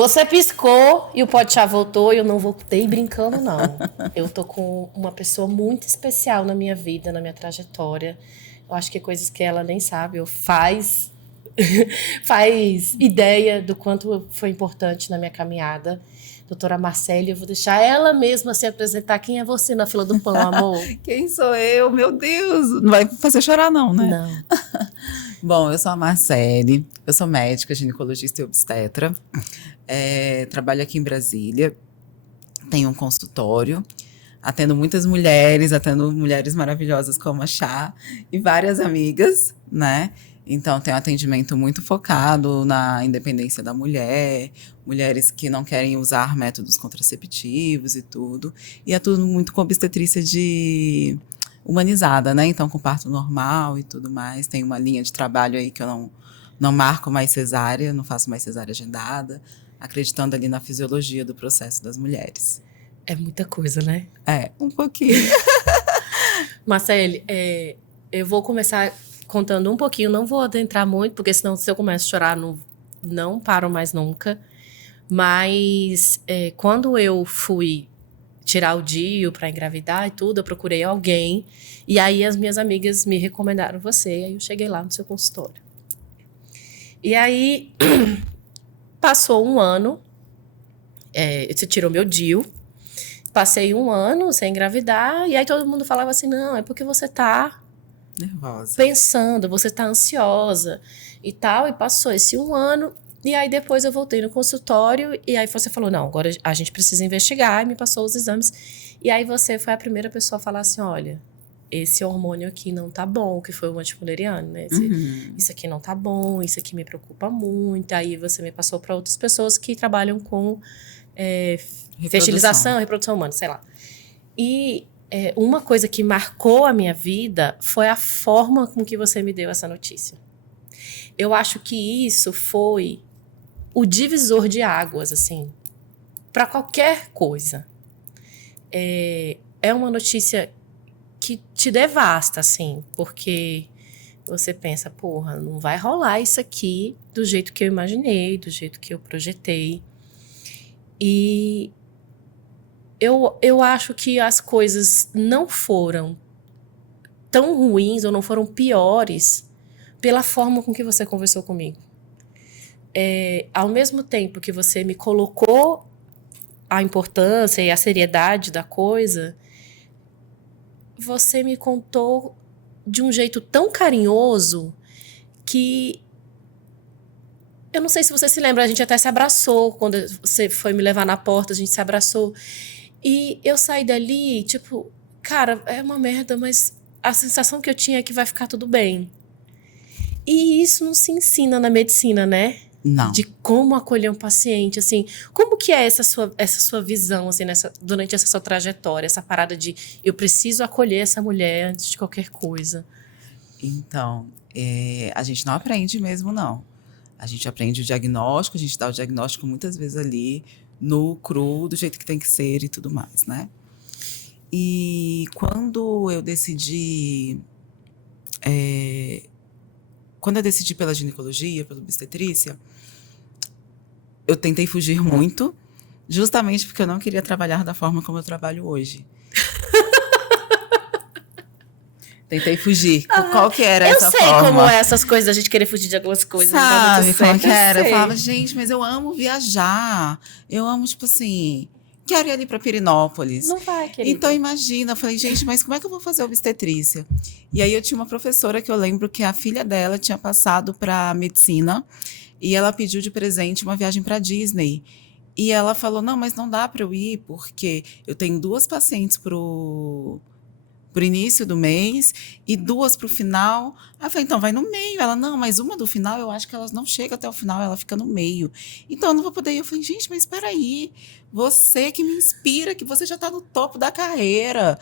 Você piscou e o pode chá voltou e eu não voltei brincando, não. Eu tô com uma pessoa muito especial na minha vida, na minha trajetória. Eu acho que coisas que ela nem sabe, ou faz ideia do quanto foi importante na minha caminhada. Doutora Marcele, eu vou deixar ela mesma se apresentar. Quem é você na fila do pão, amor? Quem sou eu? Meu Deus! Não vai fazer chorar não, né? Não. Bom, eu sou a Marcele, eu sou médica, ginecologista e obstetra. Trabalho aqui em Brasília, tenho um consultório, atendo muitas mulheres, atendo mulheres maravilhosas como a Chá e várias amigas, né? Então, tem um atendimento muito focado na independência da mulher, mulheres que não querem usar métodos contraceptivos e tudo. E é tudo muito com obstetrícia humanizada, né? Então, com parto normal e tudo mais. Tem uma linha de trabalho aí que eu não marco mais cesárea, não faço mais cesárea agendada, acreditando ali na fisiologia do processo das mulheres. É muita coisa, né? Um pouquinho. Marcele, eu vou começar contando um pouquinho, não vou adentrar muito, porque senão se eu começo a chorar, não paro mais nunca. Mas quando eu fui tirar o DIU para engravidar e tudo, eu procurei alguém, e aí as minhas amigas me recomendaram você, aí eu cheguei lá no seu consultório. E aí, passou um ano, você tirou meu DIU, passei um ano sem engravidar, e aí todo mundo falava assim, não, é porque você tá nervosa, pensando, você tá ansiosa e tal, e passou esse um ano, e aí depois eu voltei no consultório, e aí você falou, não, agora a gente precisa investigar, e me passou os exames, e aí você foi a primeira pessoa a falar assim, olha, esse hormônio aqui não tá bom, que foi o antimulleriano, né? Isso aqui não tá bom, isso aqui me preocupa muito, aí você me passou para outras pessoas que trabalham com fertilização, reprodução humana, sei lá. E uma coisa que marcou a minha vida foi a forma com que você me deu essa notícia. Eu acho que isso foi o divisor de águas, assim, para qualquer coisa. É uma notícia que te devasta, assim, porque você pensa, porra, não vai rolar isso aqui do jeito que eu imaginei, do jeito que eu projetei. E eu acho que as coisas não foram tão ruins ou não foram piores pela forma com que você conversou comigo. Ao mesmo tempo que você me colocou a importância e a seriedade da coisa, você me contou de um jeito tão carinhoso que... Eu não sei se você se lembra, a gente até se abraçou quando você foi me levar na porta, a gente se abraçou. E eu saí dali, tipo, cara, é uma merda, mas a sensação que eu tinha é que vai ficar tudo bem. E isso não se ensina na medicina, né? Não. De como acolher um paciente, assim. Como que é essa sua visão, assim, durante essa sua trajetória? Essa parada de eu preciso acolher essa mulher antes de qualquer coisa. Então, a gente não aprende mesmo, não. A gente aprende o diagnóstico, a gente dá o diagnóstico muitas vezes ali, no cru, do jeito que tem que ser e tudo mais, né? E quando eu decidi... Quando eu decidi pela ginecologia, pela obstetrícia, eu tentei fugir muito, justamente porque eu não queria trabalhar da forma como eu trabalho hoje. Tentei fugir. Qual que era essa forma? Eu sei como é essas coisas, a gente querer fugir de algumas coisas. Sabe como que era? Eu falava, gente, mas eu amo viajar. Eu amo, tipo assim... Quero ir ali para Pirinópolis. Não vai, querida. Então, imagina. Eu falei, gente, mas como é que eu vou fazer obstetrícia? E aí, eu tinha uma professora que eu lembro que a filha dela tinha passado para medicina e ela pediu de presente uma viagem para Disney. E ela falou, não, mas não dá para eu ir porque eu tenho 2 pacientes pro início do mês e 2 para o final. Aí eu falei, então vai no meio. Ela, não, mas uma do final, eu acho que ela não chega até o final, ela fica no meio. Então eu não vou poder ir. Eu falei, gente, mas espera aí. Você que me inspira, que você já está no topo da carreira.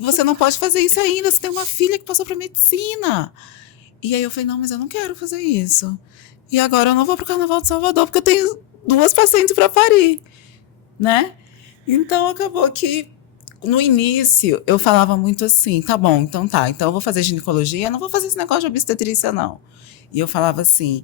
Você não pode fazer isso ainda. Você tem uma filha que passou para medicina. E aí eu falei, não, mas eu não quero fazer isso. E agora eu não vou para o Carnaval de Salvador porque eu tenho 2 pacientes para parir, né? Então acabou que no início, eu falava muito assim, tá bom, então eu vou fazer ginecologia, não vou fazer esse negócio de obstetrícia, não. E eu falava assim,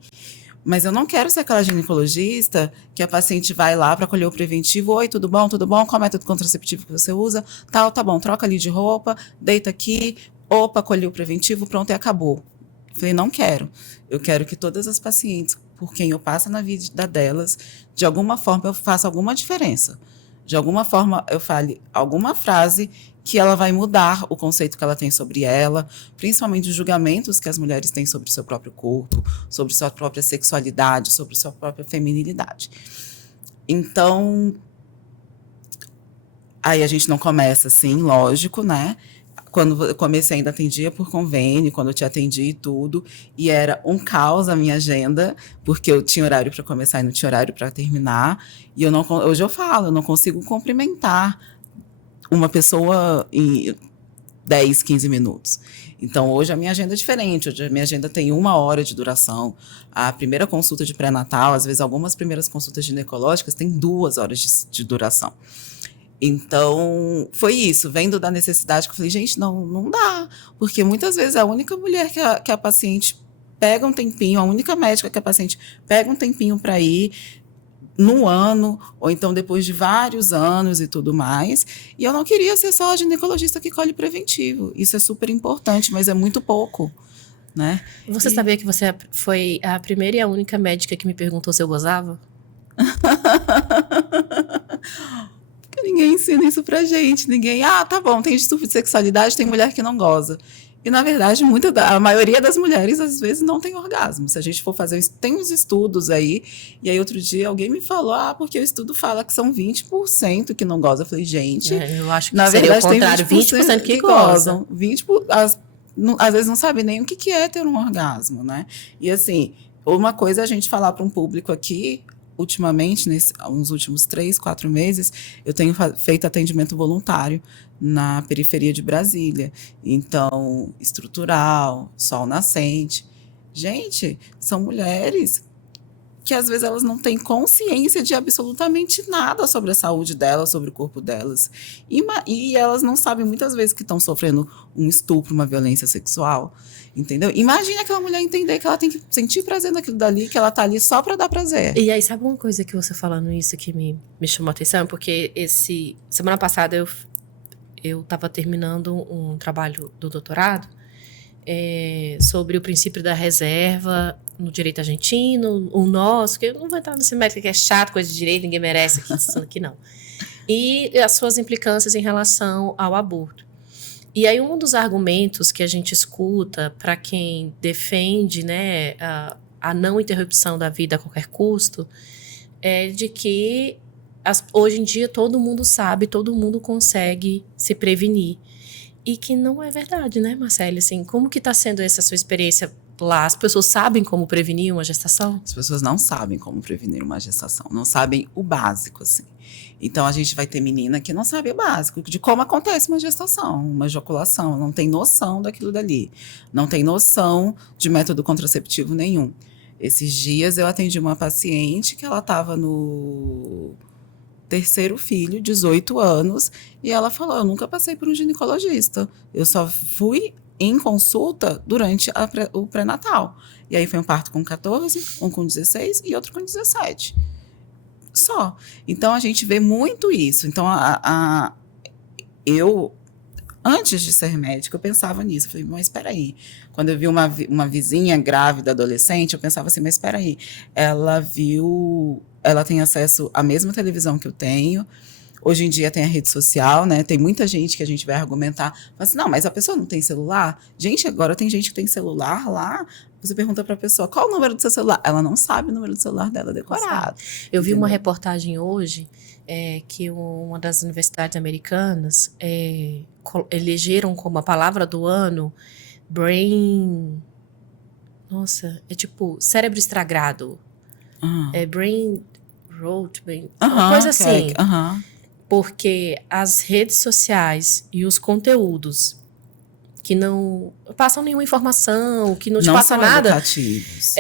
Mas eu não quero ser aquela ginecologista que a paciente vai lá para colher o preventivo. Oi, tudo bom? Tudo bom? Qual método contraceptivo que você usa? Tal, tá bom. Troca ali de roupa, deita aqui. Opa, colhi o preventivo, pronto, e acabou. Falei, não quero. Eu quero que todas as pacientes, por quem eu passo na vida delas, de alguma forma eu faça alguma diferença. De alguma forma eu fale alguma frase que ela vai mudar o conceito que ela tem sobre ela, principalmente os julgamentos que as mulheres têm sobre o seu próprio corpo, sobre sua própria sexualidade, sobre sua própria feminilidade. Então, aí a gente não começa assim, lógico, né? Quando eu comecei, ainda atendia por convênio, quando eu te atendi e tudo, e era um caos a minha agenda, porque eu tinha horário para começar e não tinha horário para terminar, e eu não, hoje eu falo, eu não consigo cumprimentar uma pessoa em 10, 15 minutos. Então, hoje a minha agenda é diferente, hoje a minha agenda tem 1 hora de duração, a primeira consulta de pré-natal, às vezes algumas primeiras consultas ginecológicas têm 2 horas de duração. Então, foi isso, vendo da necessidade que eu falei, gente, não dá, porque muitas vezes a única mulher que a paciente pega um tempinho, a única médica que a paciente pega um tempinho para ir no ano, ou então depois de vários anos e tudo mais, e eu não queria ser só a ginecologista que colhe preventivo, isso é super importante, mas é muito pouco, né? Você sabia que você foi a primeira e a única médica que me perguntou se eu gozava? Ninguém ensina isso pra gente. Ninguém, tá bom, tem distúrbio de sexualidade, tem mulher que não goza. E, na verdade, a maioria das mulheres, às vezes, não tem orgasmo. Se a gente for fazer isso, tem uns estudos aí. E aí, outro dia, alguém me falou, porque o estudo fala que são 20% que não gozam. Eu falei, gente... eu acho que na seria verdade, o contrário, tem 20% que gozam. 20%, às vezes, não sabem nem o que é ter um orgasmo, né? E, assim, uma coisa é a gente falar para um público aqui... Ultimamente, nos últimos 3, 4 meses, eu tenho feito atendimento voluntário na periferia de Brasília. Então, estrutural, sol nascente. Gente, são mulheres que às vezes elas não têm consciência de absolutamente nada sobre a saúde delas, sobre o corpo delas. E elas não sabem muitas vezes que estão sofrendo um estupro, uma violência sexual. Entendeu? Imagina aquela mulher entender que ela tem que sentir prazer naquilo dali, que ela tá ali só para dar prazer. E aí, sabe uma coisa que você falando isso que me chamou a atenção? Porque semana passada eu tava terminando um trabalho do doutorado sobre o princípio da reserva no direito argentino, o nosso, que eu não vou entrar nesse mérito que é chato, coisa de direito, ninguém merece isso aqui não. E as suas implicâncias em relação ao aborto. E aí, um dos argumentos que a gente escuta para quem defende, né, a não interrupção da vida a qualquer custo é de que hoje em dia todo mundo sabe, todo mundo consegue se prevenir. E que não é verdade, né, Marcele? Assim, como que está sendo essa sua experiência lá? As pessoas sabem como prevenir uma gestação? As pessoas não sabem como prevenir uma gestação, não sabem o básico, assim. Então, a gente vai ter menina que não sabe o básico de como acontece uma gestação, uma ejaculação, não tem noção daquilo dali, não tem noção de método contraceptivo nenhum. Esses dias eu atendi uma paciente que ela estava no 3º filho, 18 anos, e ela falou, eu nunca passei por um ginecologista, eu só fui em consulta durante o pré-natal. E aí foi um parto com 14, um com 16 e outro com 17. Só. Então, a gente vê muito isso. Então, eu, antes de ser médica, eu pensava nisso. Eu falei, mas espera aí. Quando eu vi uma vizinha grávida, adolescente, eu pensava assim, mas espera aí. Ela tem acesso à mesma televisão que eu tenho. Hoje em dia tem a rede social, né? Tem muita gente que a gente vai argumentar. Fala assim, não, mas a pessoa não tem celular? Gente, agora tem gente que tem celular lá. Você pergunta para a pessoa, qual o número do seu celular? Ela não sabe o número do celular dela decorado. Eu vi uma reportagem hoje que uma das universidades americanas elegeram como a palavra do ano brain... Nossa, é tipo cérebro estragado. É brain rot, uma coisa assim. Porque as redes sociais e os conteúdos que não passam nenhuma informação, que não te Não passa são nada, educativos.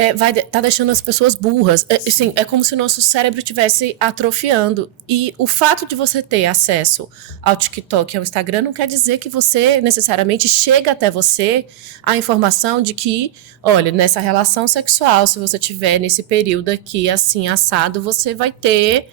tá deixando as pessoas burras. Assim, é como se o nosso cérebro estivesse atrofiando. E o fato de você ter acesso ao TikTok, ao Instagram, não quer dizer que você necessariamente chega até você a informação de que, olha, nessa relação sexual, se você tiver nesse período aqui, assim, assado, você vai ter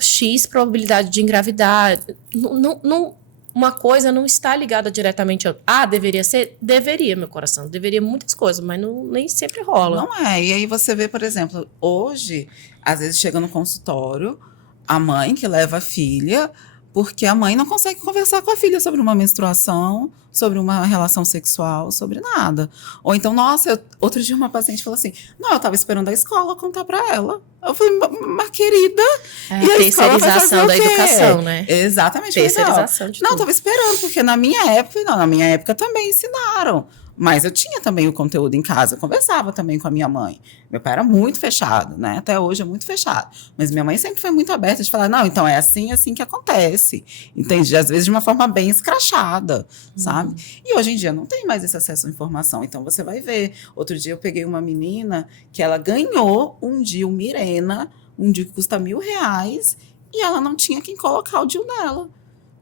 X probabilidade de engravidar. Não, uma coisa não está ligada diretamente a... deveria ser? Deveria, meu coração. Deveria muitas coisas, mas nem sempre rola. Não é. E aí você vê, por exemplo, hoje, às vezes chega no consultório, a mãe que leva a filha, porque a mãe não consegue conversar com a filha sobre uma menstruação, sobre uma relação sexual, sobre nada. Ou então, nossa, outro dia uma paciente falou assim, não, eu estava esperando a escola contar para ela. Eu falei, mas querida... A terceirização da educação, né? Exatamente. Terceirização de tudo. Não, eu estava esperando, porque na minha época também ensinaram. Mas eu tinha também o conteúdo em casa, eu conversava também com a minha mãe. Meu pai era muito fechado, né? Até hoje é muito fechado. Mas minha mãe sempre foi muito aberta de falar, não, então é assim que acontece. Entende? Às vezes de uma forma bem escrachada, sabe? E hoje em dia não tem mais esse acesso à informação. Então você vai ver. Outro dia eu peguei uma menina que ela ganhou um DIU Mirena, um DIU que custa R$1.000, e ela não tinha quem colocar o DIU nela.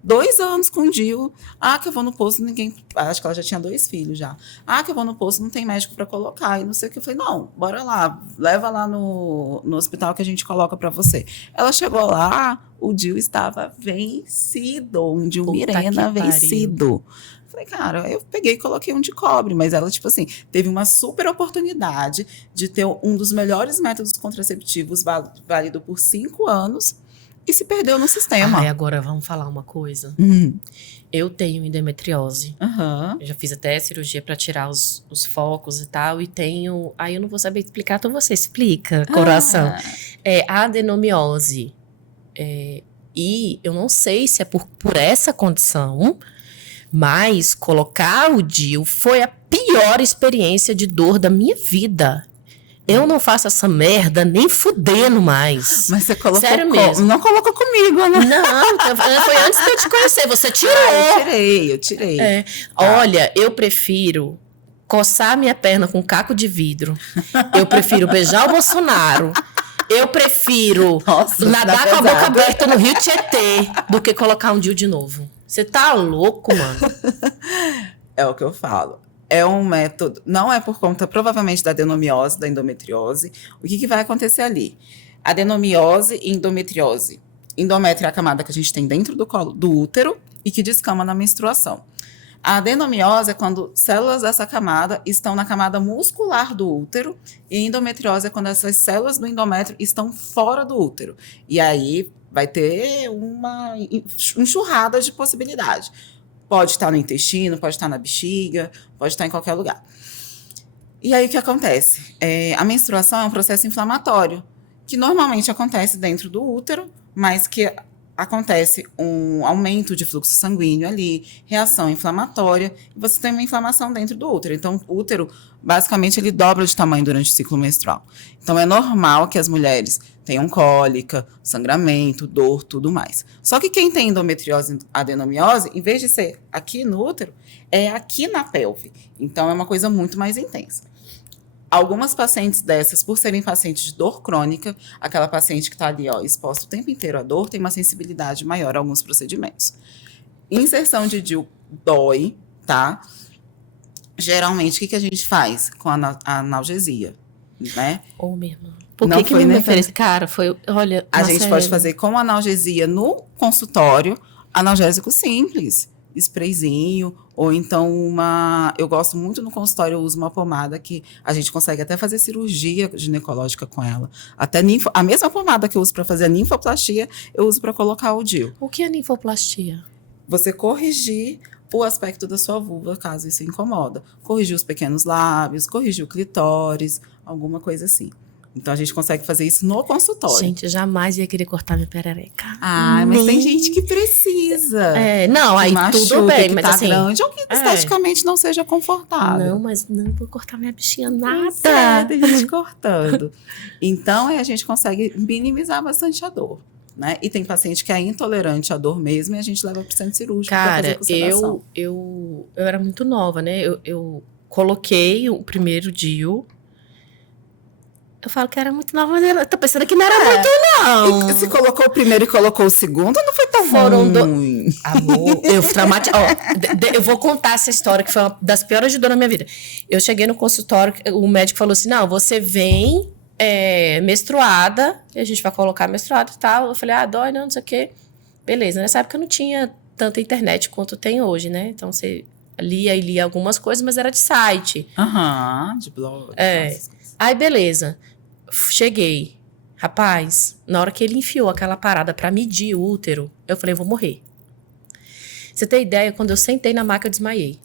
2 anos com o DIU. Que eu vou no posto, ninguém... Acho que ela já tinha 2 filhos já. Que eu vou no posto, não tem médico para colocar. E não sei o que. Eu falei, não, bora lá. Leva lá no hospital que a gente coloca para você. Ela chegou lá, o DIU estava vencido. Um DIU Mirena vencido. Falei, cara, eu peguei e coloquei um de cobre. Mas ela, tipo assim, teve uma super oportunidade de ter um dos melhores métodos contraceptivos válido por 5 anos e se perdeu no sistema. Agora vamos falar uma coisa. Eu tenho endometriose. Eu já fiz até cirurgia para tirar os focos e tal. E tenho... Aí eu não vou saber explicar, então você explica, coração. A adenomiose. E eu não sei se é por essa condição, mas colocar o DIU foi a pior experiência de dor da minha vida. Eu não faço essa merda nem fudendo mais. Mas você colocou... Sério mesmo. Não colocou comigo, né? Não, foi antes de eu te conhecer. Você tirou. Eu tirei. Olha, eu prefiro coçar minha perna com caco de vidro. Eu prefiro beijar o Bolsonaro. Eu prefiro nadar com a boca aberta no Rio Tietê do que colocar um DIU de novo. Você tá louco, mano? É o que eu falo. É um método, não é por conta, provavelmente, da adenomiose, da endometriose. O que vai acontecer ali? Adenomiose e endometriose. Endométrio é a camada que a gente tem dentro do colo do útero e que descama na menstruação. A adenomiose é quando células dessa camada estão na camada muscular do útero, e a endometriose é quando essas células do endométrio estão fora do útero. E aí vai ter uma enxurrada de possibilidade. Pode estar no intestino, pode estar na bexiga, pode estar em qualquer lugar. E aí o que acontece? A menstruação é um processo inflamatório, que normalmente acontece dentro do útero, mas que acontece um aumento de fluxo sanguíneo ali, reação inflamatória, e você tem uma inflamação dentro do útero. Então, o útero, basicamente, ele dobra de tamanho durante o ciclo menstrual. Então, é normal que as mulheres tenham cólica, sangramento, dor, tudo mais. Só que quem tem endometriose, adenomiose, em vez de ser aqui no útero, é aqui na pelve. Então, é uma coisa muito mais intensa. Algumas pacientes dessas, por serem pacientes de dor crônica, aquela paciente que está ali, exposta o tempo inteiro à dor, tem uma sensibilidade maior a alguns procedimentos. Inserção de DIU dói, tá? Geralmente, o que a gente faz com a analgesia, né? Meu irmão. Por que me oferece? Cara, olha... A gente pode fazer com analgesia no consultório, analgésico simples. Sprayzinho, ou então eu gosto muito no consultório, eu uso uma pomada que a gente consegue até fazer cirurgia ginecológica com ela. Até a mesma pomada que eu uso para fazer a ninfoplastia, eu uso para colocar o DIU. O que é ninfoplastia? Você corrigir o aspecto da sua vulva, caso isso incomoda. Corrigir os pequenos lábios, corrigir o clitóris, alguma coisa assim. Então, a gente consegue fazer isso no consultório. Gente, eu jamais ia querer cortar minha perereca. Mas tem gente que precisa. Não, aí tudo bem, que mas tá assim... grande ou que esteticamente não seja confortável. Não, mas não vou cortar minha bichinha nada. Tem gente cortando. Então, a gente consegue minimizar bastante a dor. né? E tem paciente que é intolerante à dor mesmo e a gente leva para o centro cirúrgico para fazer Cara, conservação. eu era muito nova, né? Eu coloquei o primeiro DIU. Eu falo que era muito nova, mas eu tô pensando que não era muito, não. E se colocou o primeiro e colocou o segundo, não foi tão ruim. Amor, eu traumatizei. Eu vou contar essa história, que foi uma das piores de dor na minha vida. Eu cheguei no consultório, o médico falou assim, não, você vem menstruada, e a gente vai colocar menstruada e tal. Eu falei, dói, não sei o quê. Beleza, nessa época eu não tinha tanta internet quanto tem hoje, né? Então você lia algumas coisas, mas era de site. De blog. Aí, beleza. Cheguei. Rapaz, na hora que ele enfiou aquela parada pra medir o útero, eu falei, eu vou morrer. Você tem ideia? Quando eu sentei na maca, eu desmaiei.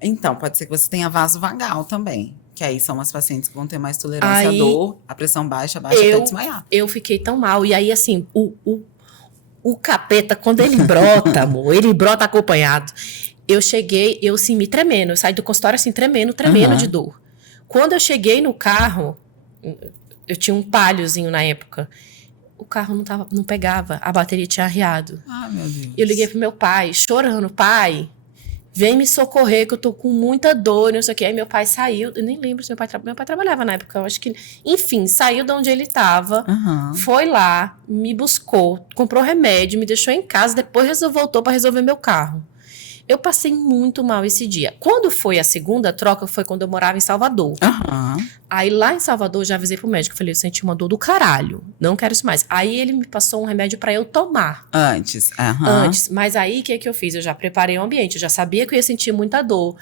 Então, pode ser que você tenha vaso vagal também. Que aí são as pacientes que vão ter mais tolerância à dor, a pressão baixa até desmaiar. Eu fiquei tão mal. E aí, assim, o capeta, quando ele brota, amor, ele brota acompanhado. Eu cheguei, eu assim, me tremendo. Eu saí do consultório assim, tremendo de dor. Quando eu cheguei no carro, eu tinha um Paliozinho na época. O carro não pegava, a bateria tinha arriado. Meu Deus. Eu liguei pro meu pai, chorando, pai, vem me socorrer que eu tô com muita dor, não sei o quê. Aí meu pai saiu, eu nem lembro se meu pai trabalhava na época, eu acho que, enfim, saiu de onde ele tava, foi lá, me buscou, comprou remédio, me deixou em casa, depois voltou pra resolver meu carro. Eu passei muito mal esse dia. Quando foi a segunda troca, foi quando eu morava em Salvador. Aí lá em Salvador, já avisei pro médico. Falei, eu senti uma dor do caralho. Não quero isso mais. Aí ele me passou um remédio pra eu tomar. Antes. Mas aí, o que eu fiz? Eu já preparei o ambiente. Eu já sabia que eu ia sentir muita dor.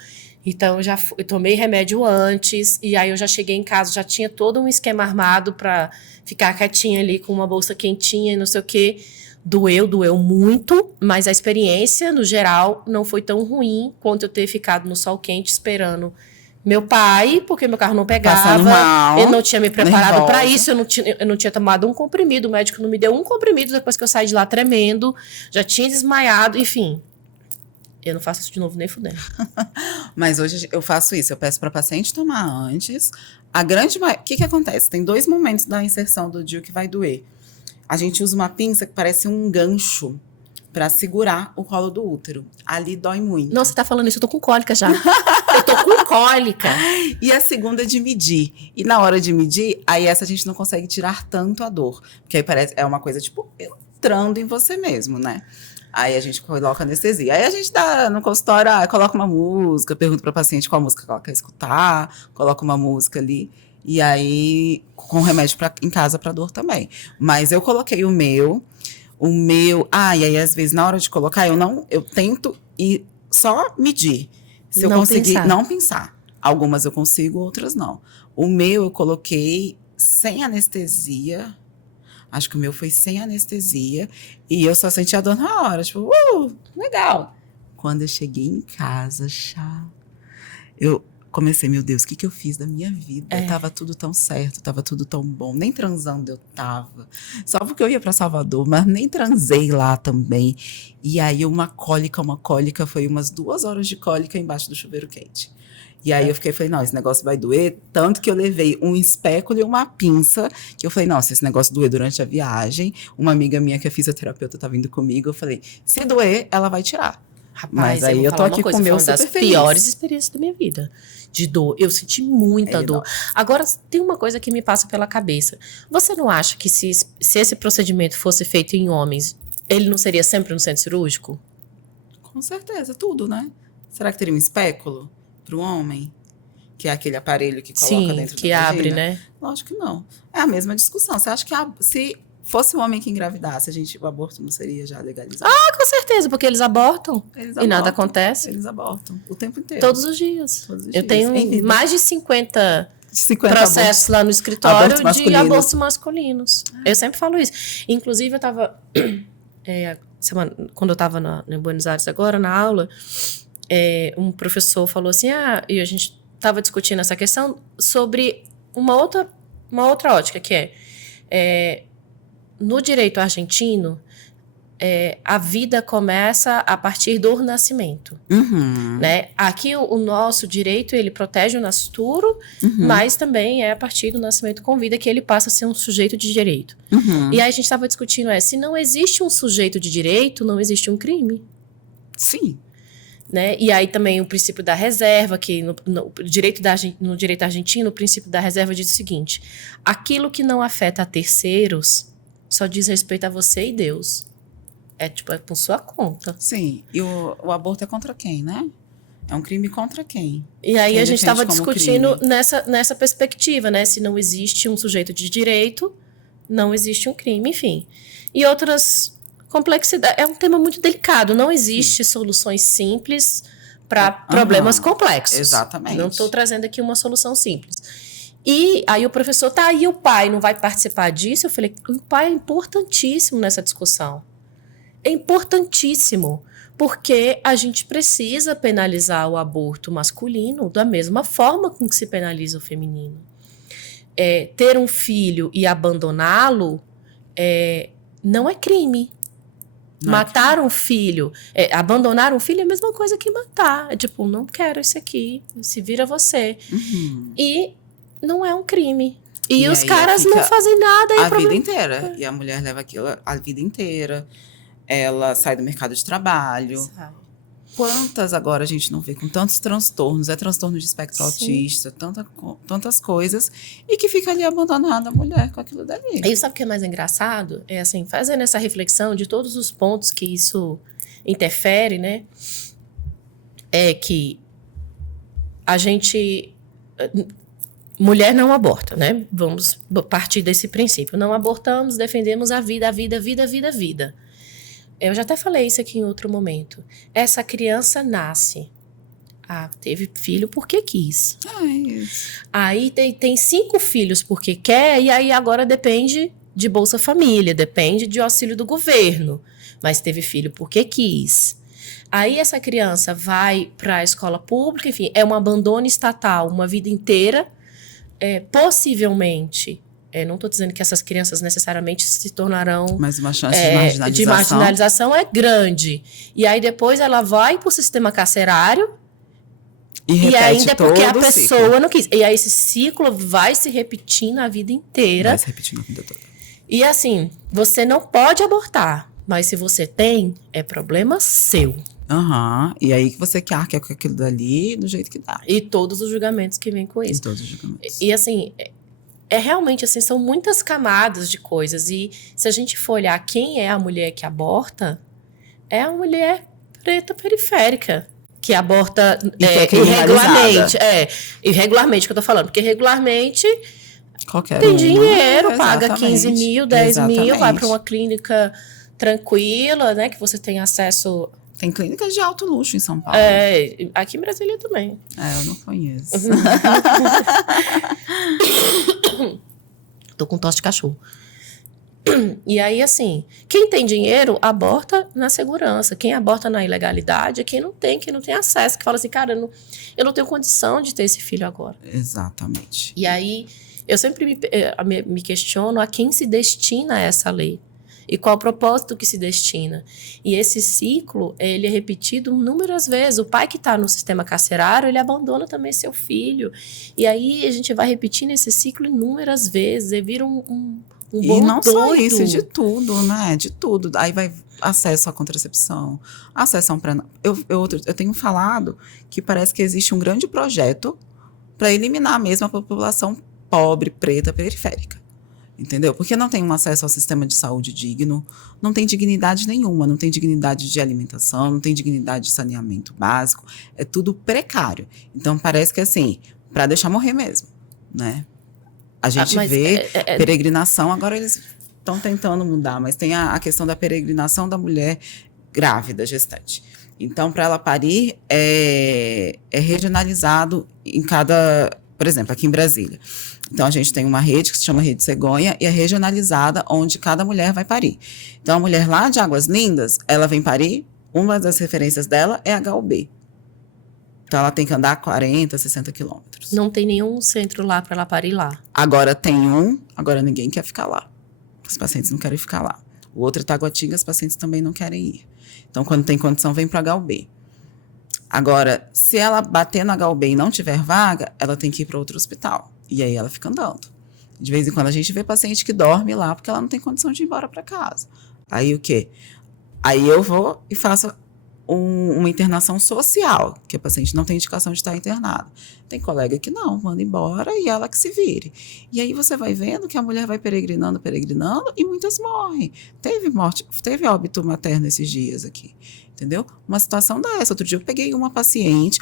Então, eu tomei remédio antes. E aí, eu já cheguei em casa, já tinha todo um esquema armado pra ficar quietinha ali com uma bolsa quentinha e não sei o quê. Doeu muito, mas a experiência, no geral, não foi tão ruim quanto eu ter ficado no sol quente esperando meu pai, porque meu carro não pegava. Mal, ele não tinha me preparado para isso, eu não tinha tomado um comprimido, o médico não me deu um comprimido depois que eu saí de lá tremendo, já tinha desmaiado, enfim. Eu não faço isso de novo nem fudendo. Mas hoje eu faço isso, eu peço para paciente tomar antes. O que acontece? Tem 2 momentos da inserção do DIU que vai doer. A gente usa uma pinça que parece um gancho para segurar o colo do útero. Ali dói muito. Nossa, você tá falando isso, eu tô com cólica já. Eu tô com cólica. E a segunda é de medir. E na hora de medir, aí essa a gente não consegue tirar tanto a dor. Porque aí é uma coisa, tipo, entrando em você mesmo, né? Aí a gente coloca anestesia. Aí a gente dá no consultório, coloca uma música, pergunta para o paciente qual música ela quer escutar, coloca uma música ali. E aí, com remédio em casa para dor também. Mas eu coloquei o meu. E aí às vezes na hora de colocar, eu tento e só medir. Se eu conseguir não pensar. Algumas eu consigo, outras não. O meu eu coloquei sem anestesia. Acho que o meu foi sem anestesia. E eu só senti a dor na hora. Tipo, legal. Quando eu cheguei em casa, eu comecei, meu Deus, o que eu fiz da minha vida? Tava tudo tão certo, tava tudo tão bom. Nem transando eu tava. Só porque eu ia pra Salvador, mas nem transei lá também. E aí uma cólica, foi umas 2 horas de cólica embaixo do chuveiro quente. E aí eu falei, não, esse negócio vai doer. Tanto que eu levei um espéculo e uma pinça, que eu falei, não, se esse negócio doer durante a viagem, uma amiga minha que é fisioterapeuta tá vindo comigo, eu falei, se doer, ela vai tirar. Rapaz, mas aí eu tô aqui com o meu super feliz. Foi uma das piores experiências da minha vida. De dor. Eu senti muita dor. Agora, tem uma coisa que me passa pela cabeça. Você não acha que se esse procedimento fosse feito em homens, ele não seria sempre no centro cirúrgico? Com certeza, tudo, né? Será que teria um espéculo pro homem? Que é aquele aparelho que coloca dentro da vagina? Abre, né? Lógico que não. É a mesma discussão. Você acha que se fosse o homem que engravidasse, o aborto não seria já legalizado? Com certeza, porque eles abortam. E nada acontece. Eles abortam o tempo inteiro. Todos os dias. Eu tenho mais de 50 processos lá no escritório de abortos masculinos. Eu sempre falo isso. Inclusive, eu tava... quando eu tava em Buenos Aires agora, na aula, um professor falou assim, e a gente tava discutindo essa questão sobre uma outra ótica, que no direito argentino, a vida começa a partir do nascimento, né? Aqui o nosso direito, ele protege o nascituro, mas também é a partir do nascimento com vida que ele passa a ser um sujeito de direito. E aí a gente estava discutindo, se não existe um sujeito de direito, não existe um crime. Sim. Né? E aí também o princípio da reserva, que no direito argentino, o princípio da reserva diz o seguinte: aquilo que não afeta a terceiros só diz respeito a você e Deus. É por sua conta. Sim. E o aborto é contra quem, né? É um crime contra quem? E aí Quem a gente estava defende como discutindo crime? nessa perspectiva, né? Se não existe um sujeito de direito, não existe um crime, enfim. E outras complexidades. É um tema muito delicado. Não existe soluções simples para problemas complexos. Exatamente. Não estou trazendo aqui uma solução simples. E aí o professor, e o pai não vai participar disso? Eu falei, o pai é importantíssimo nessa discussão. É importantíssimo, porque a gente precisa penalizar o aborto masculino da mesma forma com que se penaliza o feminino. Ter um filho e abandoná-lo não é crime. Matar um filho, abandonar um filho é a mesma coisa que matar. É tipo, não quero esse aqui, se vira você. E não é um crime. E os caras não fazem nada. A vida inteira. E a mulher leva aquilo a vida inteira. Ela sai do mercado de trabalho. Sabe. Quantas agora a gente não vê com tantos transtornos, transtorno de espectro autista, tantas coisas, e que fica ali abandonada a mulher com aquilo dali. E sabe o que é mais engraçado? É assim, fazendo essa reflexão de todos os pontos que isso interfere, né? É que a gente... Mulher não aborta, né? Vamos partir desse princípio. Não abortamos, defendemos a vida, a vida, a vida, a vida, a vida. Eu já até falei isso aqui em outro momento. Essa criança nasce. Teve filho porque quis. Isso. Aí tem 5 filhos porque quer, e aí agora depende de Bolsa Família, depende de auxílio do governo. Mas teve filho porque quis. Aí essa criança vai para a escola pública, enfim, é um abandono estatal uma vida inteira. Possivelmente... não estou dizendo que essas crianças necessariamente se tornarão... Mas uma chance de marginalização. De marginalização é grande. E aí depois ela vai para o sistema carcerário e ainda porque a pessoa não quis. E aí esse ciclo vai se repetindo a vida inteira. Vai se repetindo a vida toda. E assim, você não pode abortar. Mas se você tem, é problema seu. E aí que você quer com aquilo dali do jeito que dá. E todos os julgamentos que vêm com isso. E todos os julgamentos. E assim... realmente, assim, são muitas camadas de coisas. E se a gente for olhar quem é a mulher que aborta, é a mulher preta periférica. Que aborta irregularmente. Irregularmente que eu tô falando. Porque regularmente tem dinheiro, paga 15 mil, 10 mil, vai para uma clínica tranquila, né? Que você tem acesso... Tem clínicas de alto luxo em São Paulo. Aqui em Brasília também. Eu não conheço. Tô com tosse de cachorro. E aí, assim, quem tem dinheiro, aborta na segurança. Quem aborta na ilegalidade é quem não tem acesso. Que fala assim, cara, eu não tenho condição de ter esse filho agora. Exatamente. E aí, eu sempre me questiono a quem se destina essa lei. E qual o propósito que se destina. E esse ciclo, ele é repetido inúmeras vezes. O pai que está no sistema carcerário, ele abandona também seu filho. E aí a gente vai repetindo esse ciclo inúmeras vezes. E vira um bolo doido. E não só isso, de tudo, né? De tudo. Aí vai acesso à contracepção, acesso a um pré... Eu tenho falado que parece que existe um grande projeto para eliminar mesmo a população pobre, preta, periférica. Entendeu? Porque não tem um acesso ao sistema de saúde digno, não tem dignidade nenhuma, não tem dignidade de alimentação, não tem dignidade de saneamento básico, é tudo precário. Então, parece que assim, para deixar morrer mesmo, né? A gente vê peregrinação, agora eles estão tentando mudar, mas tem a questão da peregrinação da mulher grávida, gestante. Então, para ela parir, é regionalizado em cada... Por exemplo, aqui em Brasília. Então, a gente tem uma rede que se chama Rede Cegonha e é regionalizada, onde cada mulher vai parir. Então, a mulher lá de Águas Lindas, ela vem parir, uma das referências dela é HUB. Então, ela tem que andar 40, 60 quilômetros. Não tem nenhum centro lá para ela parir lá. Agora tem agora ninguém quer ficar lá. Os pacientes não querem ficar lá. O outro é Taguatinga, as pacientes também não querem ir. Então, quando tem condição, vem para HUB. Agora, se ela bater na HUB e não tiver vaga, ela tem que ir para outro hospital. E aí ela fica andando. De vez em quando a gente vê paciente que dorme lá porque ela não tem condição de ir embora para casa. Aí o quê? Aí eu vou e faço uma internação social, que a paciente não tem indicação de estar internada. Tem colega que não, manda embora e ela que se vire. E aí você vai vendo que a mulher vai peregrinando e muitas morrem. Teve óbito materno esses dias aqui, entendeu? Uma situação dessa. Outro dia eu peguei uma paciente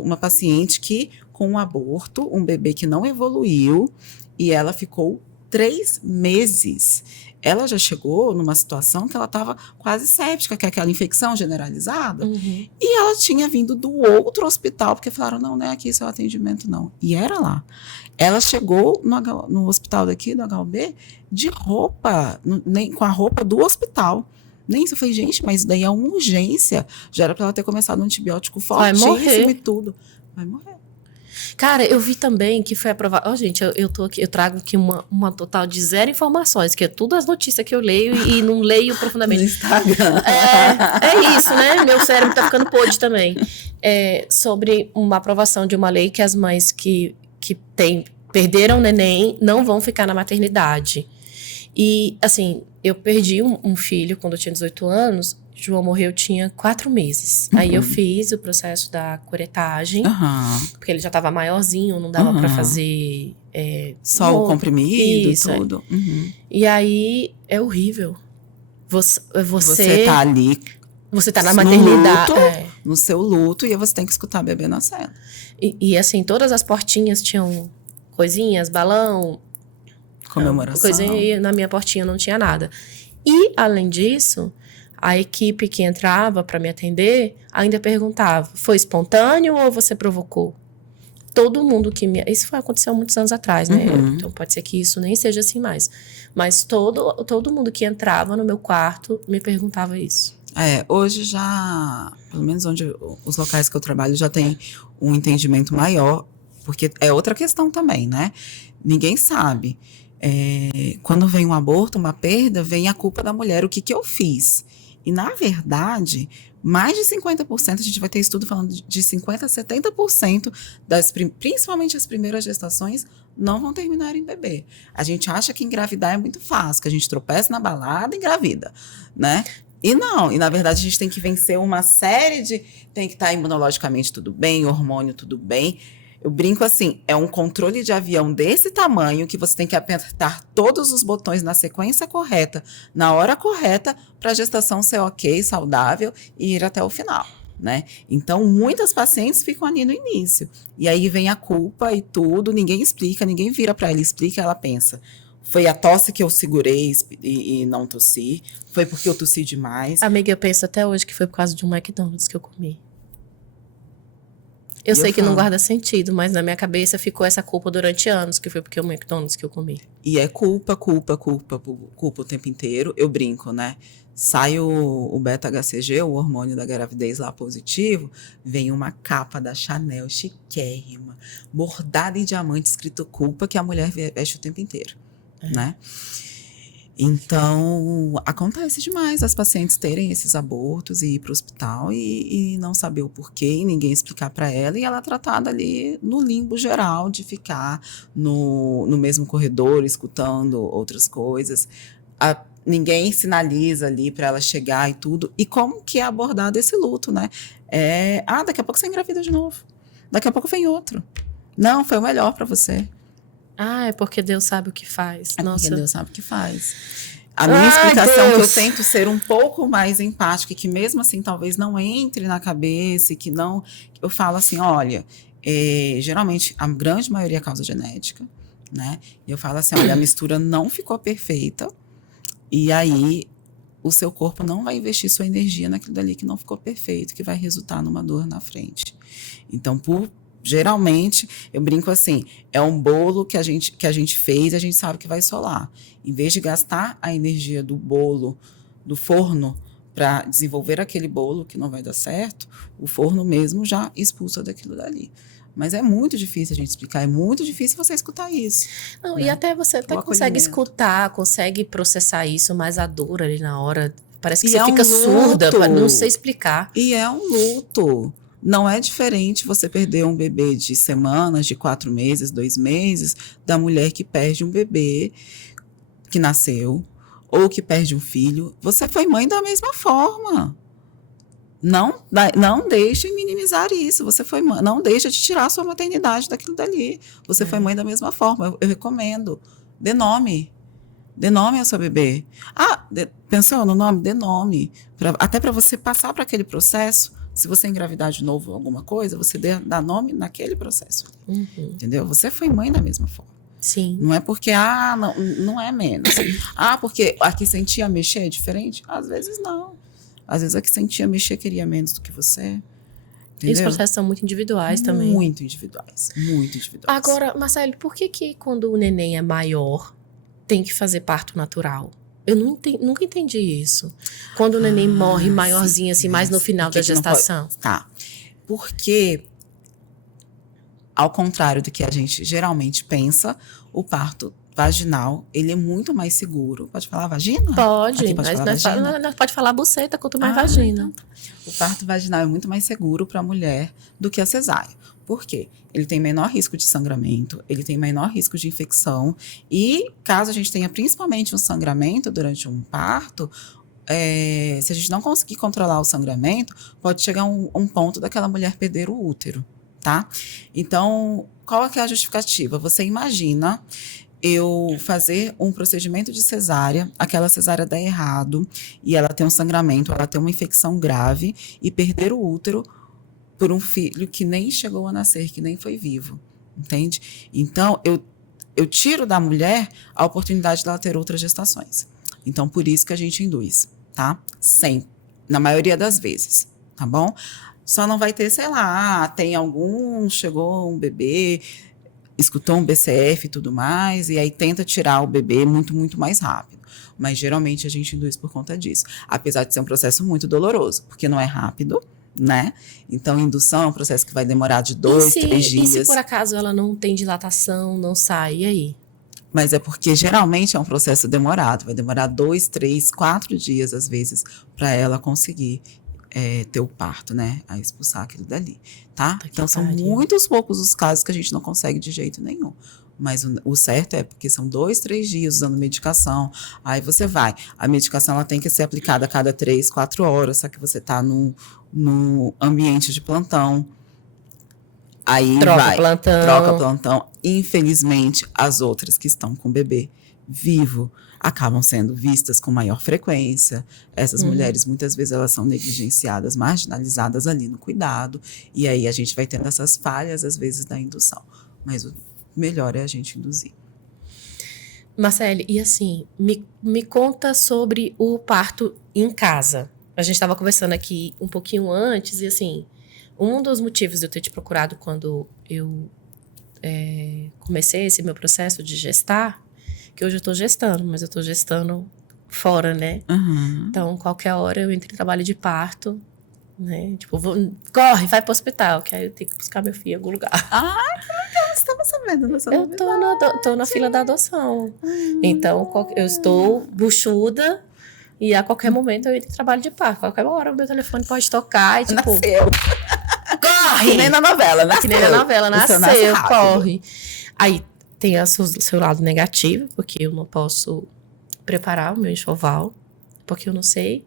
uma paciente que com um aborto, um bebê que não evoluiu, e ela ficou 3 meses. Ela já chegou numa situação que ela estava quase séptica, que é aquela infecção generalizada, Uhum. e ela tinha vindo do outro hospital, porque falaram, não é aqui seu atendimento, não. E era lá. Ela chegou no hospital daqui, do HUB, de roupa, nem com a roupa do hospital. Nem isso. Eu falei, gente, mas daí é uma urgência. Já era para ela ter começado um antibiótico fortíssimo e tudo. Vai morrer. Cara, eu vi também que foi aprovado. Ó, gente, eu tô aqui, eu trago aqui uma total de 0 informações, que é tudo as notícias que eu leio e não leio profundamente. No Instagram. É isso, né? Meu cérebro tá ficando podre também. Sobre uma aprovação de uma lei que as mães que perderam o neném não vão ficar na maternidade. E, assim, eu perdi um filho quando eu tinha 18 anos. João morreu, eu tinha 4 meses. Uhum. Aí eu fiz o processo da curetagem, porque ele já estava maiorzinho, não dava para fazer... só o comprimido, isso, tudo. E aí, é horrível. Você tá ali... Você tá na maternidade. No seu luto, e você tem que escutar a bebê nascendo. E assim, todas as portinhas tinham coisinhas, balão... Comemoração. Coisinha, e na minha portinha não tinha nada. E, além disso... A equipe que entrava para me atender ainda perguntava, foi espontâneo ou você provocou? Todo mundo que me... Isso aconteceu há muitos anos atrás, né? Então pode ser que isso nem seja assim mais. Mas todo mundo que entrava no meu quarto me perguntava isso. Hoje já, pelo menos onde os locais que eu trabalho já tem um entendimento maior, porque é outra questão também, né? Ninguém sabe. Quando vem um aborto, uma perda, vem a culpa da mulher. O que eu fiz? E, na verdade, mais de 50%, a gente vai ter estudo falando de 50% a 70%, principalmente as primeiras gestações, não vão terminar em bebê. A gente acha que engravidar é muito fácil, que a gente tropeça na balada e engravida, né? E não, e na verdade a gente tem que vencer uma série tem que estar imunologicamente tudo bem, hormônio tudo bem. Eu brinco assim, é um controle de avião desse tamanho que você tem que apertar todos os botões na sequência correta, na hora correta, para a gestação ser ok, saudável e ir até o final, né? Então, muitas pacientes ficam ali no início. E aí vem a culpa e tudo, ninguém explica, ninguém vira para ela e explica, ela pensa, foi a tosse que eu segurei e não tossi, foi porque eu tossi demais. Amiga, eu penso até hoje que foi por causa de um McDonald's que eu comi. Eu sei que não guarda sentido, mas na minha cabeça ficou essa culpa durante anos, que foi porque o McDonald's que eu comi. E é culpa o tempo inteiro. Eu brinco, né? Sai o beta-HCG, o hormônio da gravidez lá positivo, vem uma capa da Chanel chiquérrima, bordada em diamante, escrito culpa, que a mulher veste o tempo inteiro, né? Então, acontece demais as pacientes terem esses abortos e ir para o hospital e não saber o porquê, e ninguém explicar para ela, e ela é tratada ali no limbo geral de ficar no mesmo corredor, escutando outras coisas. Ninguém sinaliza ali para ela chegar e tudo. E como que é abordado esse luto, né? Daqui a pouco você engravida de novo. Daqui a pouco vem outro. Não, foi o melhor para você. É porque Deus sabe o que faz. Porque Deus sabe o que faz. A minha explicação é que eu tento ser um pouco mais empática, que mesmo assim talvez não entre na cabeça, que não... Eu falo assim, olha, geralmente a grande maioria é causa genética, né? E eu falo assim, olha, a mistura não ficou perfeita, e aí o seu corpo não vai investir sua energia naquilo dali que não ficou perfeito, que vai resultar numa dor na frente. Então, geralmente, eu brinco assim, é um bolo que a gente fez e a gente sabe que vai solar. Em vez de gastar a energia do bolo, do forno, para desenvolver aquele bolo que não vai dar certo, o forno mesmo já expulsa daquilo dali. Mas é muito difícil a gente explicar, é muito difícil você escutar isso. Não, né? e até você até O consegue acolhimento. escutar, consegue processar isso, mas a dor ali na hora, parece que E você é um fica surda, luto. não sei explicar. E é um luto. Não é diferente você perder um bebê de semanas, de 4 meses, 2 meses, da mulher que perde um bebê que nasceu ou que perde um filho. Você foi mãe da mesma forma. Não deixe minimizar isso. Você foi mãe, não deixa de tirar a sua maternidade daquilo dali. Você foi mãe da mesma forma. Eu recomendo. Dê nome. Dê nome ao seu bebê. Pensou no nome? Dê nome. Até para você passar para aquele processo. Se você engravidar de novo alguma coisa, você dá nome naquele processo. Uhum. Entendeu? Você foi mãe da mesma forma. Sim. Não é porque, não é menos. Porque a que sentia mexer é diferente? Às vezes não. Às vezes a que sentia mexer queria menos do que você. Entendeu? E os processos são muito individuais também. Muito individuais. Muito individuais. Agora, Marcelo, por que quando o neném é maior, tem que fazer parto natural? Eu nunca entendi isso. Quando o neném morre maiorzinho, assim, mais no final da gestação. Tá. Porque, ao contrário do que a gente geralmente pensa, o parto vaginal, ele é muito mais seguro. Pode falar vagina? Pode, Aqui pode falar vagina? nós pode falar buceta, quanto mais vagina. Então, o parto vaginal é muito mais seguro para a mulher do que a cesárea. Por quê? Ele tem menor risco de sangramento, ele tem menor risco de infecção e caso a gente tenha principalmente um sangramento durante um parto, se a gente não conseguir controlar o sangramento, pode chegar um ponto daquela mulher perder o útero, tá? Então, qual é que é a justificativa? Você imagina eu fazer um procedimento de cesárea, aquela cesárea dá errado e ela tem um sangramento, ela tem uma infecção grave e perder o útero por um filho que nem chegou a nascer, que nem foi vivo, entende? Então, eu tiro da mulher a oportunidade dela ter outras gestações. Então, por isso que a gente induz, tá? Sempre, na maioria das vezes, tá bom? Só não vai ter, sei lá, chegou um bebê, escutou um BCF e tudo mais, e aí tenta tirar o bebê muito, muito mais rápido. Mas, geralmente, a gente induz por conta disso. Apesar de ser um processo muito doloroso, porque não é rápido, né? Então, indução é um processo que vai demorar de 2, 3 dias. E se por acaso ela não tem dilatação, não sai, e aí? Mas é porque geralmente é um processo demorado. Vai demorar 2, 3, 4 dias, às vezes, para ela conseguir ter o parto, né? A expulsar aquilo dali, tá? Então, são muitos poucos os casos que a gente não consegue de jeito nenhum. Mas o certo é porque são 2, 3 dias usando medicação. Aí você vai. A medicação ela tem que ser aplicada a cada 3, 4 horas, só que você está no ambiente de plantão. Aí troca plantão. Infelizmente, as outras que estão com o bebê vivo acabam sendo vistas com maior frequência. Essas mulheres, muitas vezes, elas são negligenciadas, marginalizadas ali no cuidado. E aí a gente vai tendo essas falhas, às vezes, da indução. Mas o melhor é a gente induzir. Marcele, e assim, me conta sobre o parto em casa. A gente estava conversando aqui um pouquinho antes e assim, um dos motivos de eu ter te procurado quando eu comecei esse meu processo de gestar, que hoje eu tô gestando, mas eu tô gestando fora, né? Uhum. Então, qualquer hora eu entro em trabalho de parto, né? Tipo, corre, vai pro hospital, que aí eu tenho que buscar meu filho em algum lugar. Ah, que legal, você estava sabendo dessa novidade. Eu tô na fila da adoção. Então, eu estou buchuda e a qualquer momento eu entro em trabalho de parto. A qualquer hora o meu telefone pode tocar e tipo... Nasceu. Corre! Que nem na novela, nasceu. Que nem na novela, nasceu, nasce corre. Aí tem o seu lado negativo, porque eu não posso preparar o meu enxoval, porque eu não sei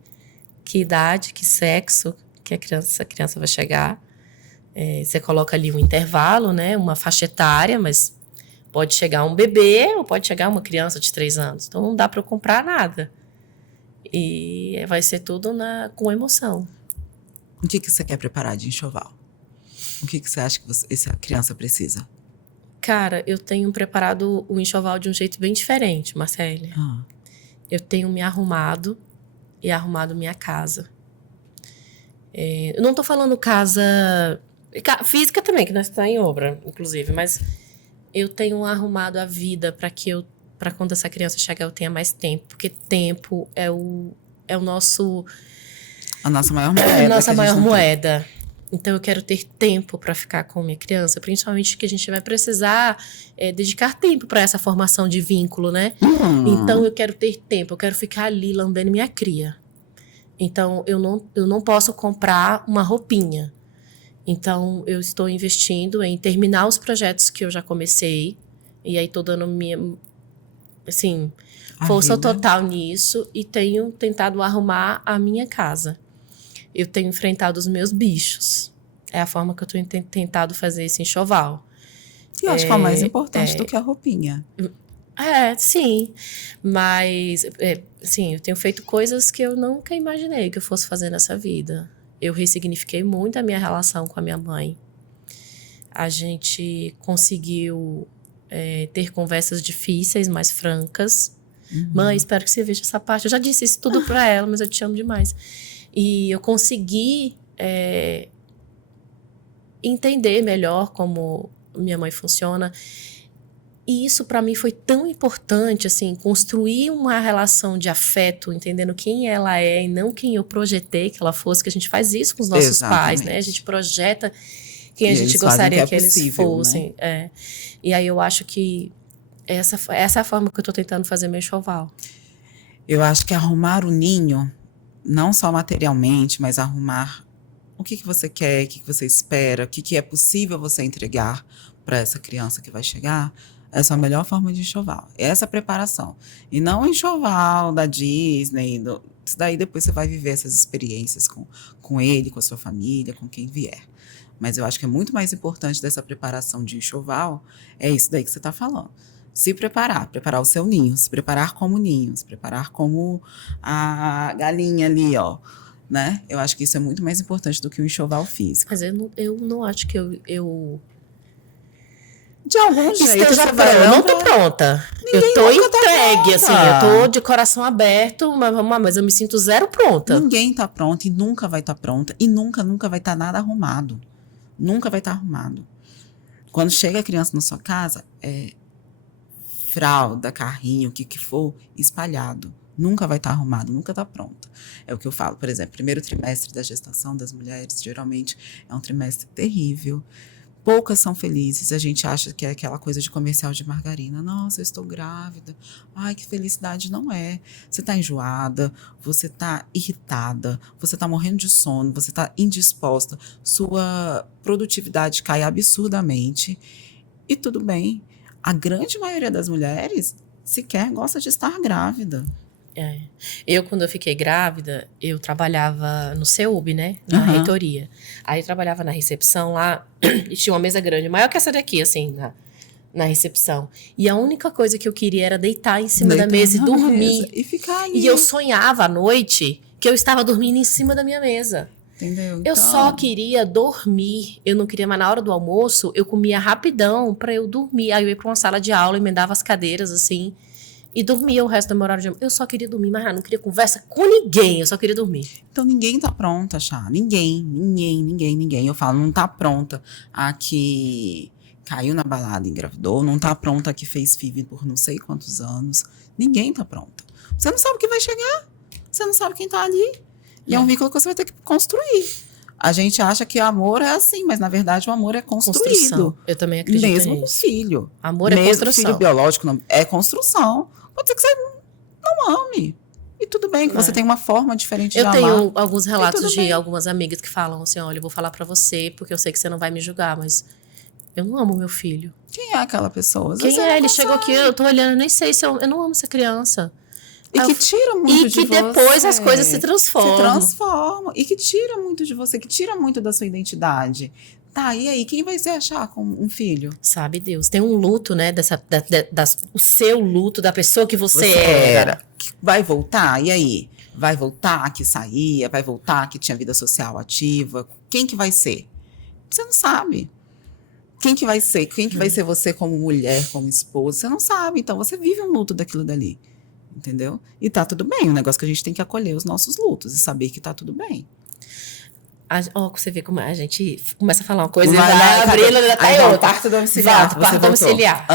que idade, que sexo que essa criança vai chegar. Você coloca ali um intervalo, né? Uma faixa etária, mas pode chegar um bebê ou pode chegar uma criança de 3 anos. Então não dá para eu comprar nada. E vai ser tudo com emoção. O que você quer preparar de enxoval? O que você acha que essa criança precisa? Cara, eu tenho preparado o enxoval de um jeito bem diferente, Marcele. Eu tenho me arrumado e arrumado minha casa. Eu não tô falando casa física também, que nós estamos em obra, inclusive, mas eu tenho arrumado a vida para quando essa criança chegar eu tenha mais tempo, porque tempo é o nosso... A nossa maior moeda. Nossa maior moeda. Então, eu quero ter tempo para ficar com minha criança, principalmente que a gente vai precisar dedicar tempo para essa formação de vínculo, né? Então, eu quero ter tempo, eu quero ficar ali lambendo minha cria. Então, eu não posso comprar uma roupinha. Então, eu estou investindo em terminar os projetos que eu já comecei. E aí, estou dando minha, assim, força total nisso. E tenho tentado arrumar a minha casa. Eu tenho enfrentado os meus bichos. É a forma que eu tenho tentado fazer esse enxoval. E eu acho que é o mais importante do que a roupinha. Sim. Mas, sim, eu tenho feito coisas que eu nunca imaginei que eu fosse fazer nessa vida. Eu ressignifiquei muito a minha relação com a minha mãe. A gente conseguiu ter conversas difíceis, mas francas. Mãe, espero que você veja essa parte. Eu já disse isso tudo pra ela, mas eu te amo demais. E eu consegui entender melhor como minha mãe funciona. E isso para mim foi tão importante, assim, construir uma relação de afeto, entendendo quem ela é e não quem eu projetei que ela fosse, que a gente faz isso com os nossos pais, né? A gente projeta quem a gente gostaria que eles fossem. Né? E aí eu acho que essa é a forma que eu tô tentando fazer meu enxoval. Eu acho que arrumar o ninho, não só materialmente, mas arrumar o que você quer, o que você espera, o que é possível você entregar para essa criança que vai chegar, essa é a melhor forma de enxoval. Essa preparação. E não o enxoval da Disney. Isso daí depois você vai viver essas experiências com ele, com a sua família, com quem vier. Mas eu acho que é muito mais importante dessa preparação de enxoval, é isso daí que você está falando. Se preparar o seu ninho, se preparar como ninho, se preparar como a galinha ali, ó. Né? Eu acho que isso é muito mais importante do que o enxoval físico. Mas eu não acho que eu de algum jeito eu não tô pronta. Eu tô entregue, assim, eu tô de coração aberto, mas eu me sinto zero pronta. Ninguém tá pronta e nunca vai estar pronta e nunca vai estar nada arrumado. Nunca vai estar arrumado. Quando chega a criança na sua casa, fralda, carrinho, o que for, espalhado. Nunca vai estar arrumado, nunca está pronto. É o que eu falo, por exemplo, primeiro trimestre da gestação das mulheres, geralmente é um trimestre terrível. Poucas são felizes, a gente acha que é aquela coisa de comercial de margarina. Nossa, eu estou grávida. Ai, que felicidade. Não é. Você está enjoada, você está irritada, você está morrendo de sono, você está indisposta, sua produtividade cai absurdamente. E tudo bem. A grande maioria das mulheres sequer gosta de estar grávida. Eu, quando eu fiquei grávida, eu trabalhava no CEUB, né? Na reitoria. Aí eu trabalhava na recepção lá, e tinha uma mesa grande, maior que essa daqui, assim, na recepção. E a única coisa que eu queria era deitar em cima da mesa e dormir. E ficar ali. E eu sonhava à noite que eu estava dormindo em cima da minha mesa. Entendeu? Eu só queria dormir. Eu não queria, mas na hora do almoço, eu comia rapidão pra eu dormir. Aí eu ia pra uma sala de aula, emendava as cadeiras, assim, e dormia o resto do meu horário de... Eu só queria dormir, mas não queria conversa com ninguém. Eu só queria dormir. Então, ninguém tá pronta, Chá. Ninguém. Eu falo, não tá pronta a que caiu na balada e engravidou. Não tá pronta a que fez FIV por não sei quantos anos. Ninguém tá pronta. Você não sabe o que vai chegar. Você não sabe quem tá ali. E é um vínculo que você vai ter que construir. A gente acha que o amor é assim, mas na verdade o amor é construído. Construção. Eu também acredito nisso. Mesmo com filho. Amor é construção. Filho biológico não, é construção. Pode ser que você não ame. E tudo bem que você tem uma forma diferente de amar. Eu tenho alguns relatos de algumas amigas que falam assim, olha, eu vou falar pra você, porque eu sei que você não vai me julgar, mas eu não amo meu filho. Quem é aquela pessoa? Quem é? Ele chegou aqui, eu tô olhando, eu nem sei se eu não amo essa criança. E que tira muito de você. E que depois as coisas se transformam. Se transformam. E que tira muito de você, que tira muito da sua identidade. Tá, e aí? Quem vai se achar com um filho? Sabe Deus. Tem um luto, né? O seu luto da pessoa que você era. Que vai voltar? E aí? Vai voltar que saía? Vai voltar que tinha vida social ativa? Quem que vai ser? Você não sabe. Quem que vai ser? Quem que vai ser você como mulher, como esposa? Você não sabe. Então, você vive um luto daquilo dali. Entendeu? E tá tudo bem. O negócio que a gente tem que acolher os nossos lutos e saber que tá tudo bem. Você vê como a gente começa a falar uma coisa e vai abrir, ela tá em outra. Parto domiciliar. Parto domiciliar.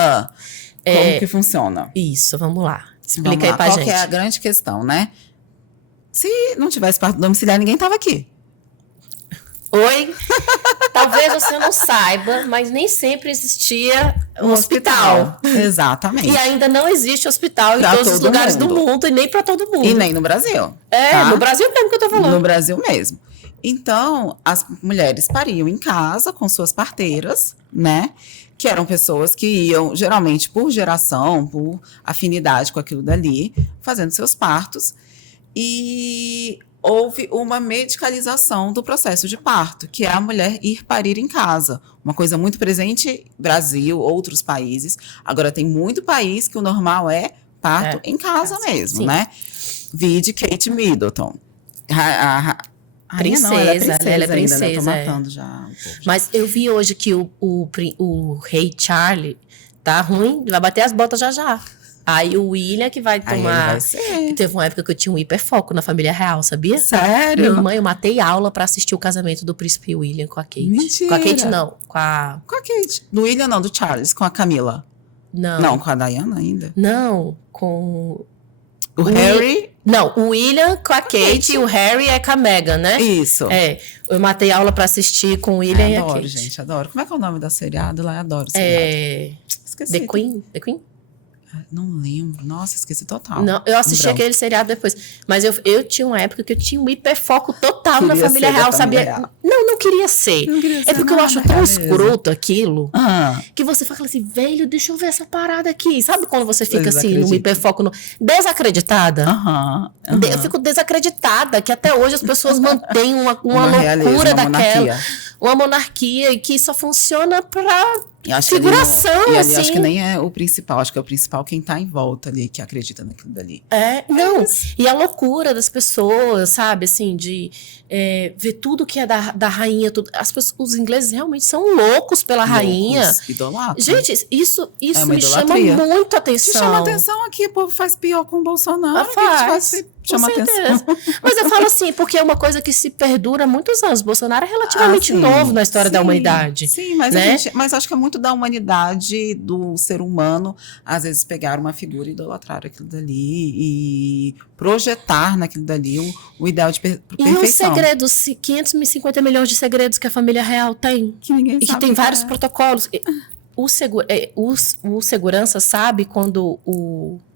Como que funciona? Isso, vamos lá. Explica aí pra gente. Qual que é a grande questão, né? Se não tivesse parto domiciliar, ninguém tava aqui. Oi? Talvez você não saiba, mas nem sempre existia um hospital. Exatamente. E ainda não existe hospital em todos os lugares do mundo e nem para todo mundo. E nem no Brasil. No Brasil mesmo que eu tô falando. No Brasil mesmo. Então, as mulheres pariam em casa com suas parteiras, né? Que eram pessoas que iam, geralmente, por geração, por afinidade com aquilo dali, fazendo seus partos. E houve uma medicalização do processo de parto, que é a mulher ir parir em casa. Uma coisa muito presente no Brasil, outros países. Agora, tem muito país que o normal é parto em casa mesmo, né? Vide Kate Middleton. Princesa, ela é princesa. Ainda, né? Tô matando já um pouco. Mas eu vi hoje que o rei Charlie tá ruim, vai bater as botas já. Aí o William que vai tomar... Vai ser. Teve uma época que eu tinha um hiperfoco na família real, sabia? Sério? Minha mãe, eu matei aula pra assistir o casamento do príncipe William com a Kate. Mentira. Com a Kate não, com a Kate. Do William não, do Charles, com a Camila. Não, com a Diana ainda. Não, com... O Harry... Não, o William com a Kate e o Harry é com a Meghan, né? Isso. Eu matei aula pra assistir com o William e a Kate. Adoro, gente, adoro. Como é que é o nome da seriado lá? Eu adoro seriado. Esqueci. The Queen? Não lembro. Nossa, esqueci total. Não, eu assisti aquele seriado depois. Mas eu tinha uma época que eu tinha um hiperfoco total na família real, sabia? Real. Não queria ser. Não queria ser porque eu acho tão escroto aquilo, Ah. que você fala assim, velho, deixa eu ver essa parada aqui. Sabe quando você fica assim, no hiperfoco, desacreditada? Eu fico desacreditada, que até hoje as pessoas mantêm uma loucura daquela. Uma monarquia, e que só funciona pra figuração, assim. Acho que nem é o principal. Acho que é o principal quem tá em volta ali, que acredita naquilo dali. E a loucura das pessoas, sabe, assim, de ver tudo que é da rainha. Os ingleses realmente são loucos pela rainha. Idolatram. Gente, isso me chama muito atenção. Te chama atenção aqui, o povo faz pior com o Bolsonaro. Chama atenção. Mas eu falo assim, porque é uma coisa que se perdura há muitos anos. Bolsonaro é relativamente novo na história da humanidade. Sim, mas acho que é muito da humanidade, do ser humano, às vezes pegar uma figura e idolatrar aquilo dali e projetar naquilo dali o ideal de perfeição. E os segredos, 550 milhões de segredos que a família real tem. Que ninguém sabe. E que tem vários protocolos. O segurança sabe quando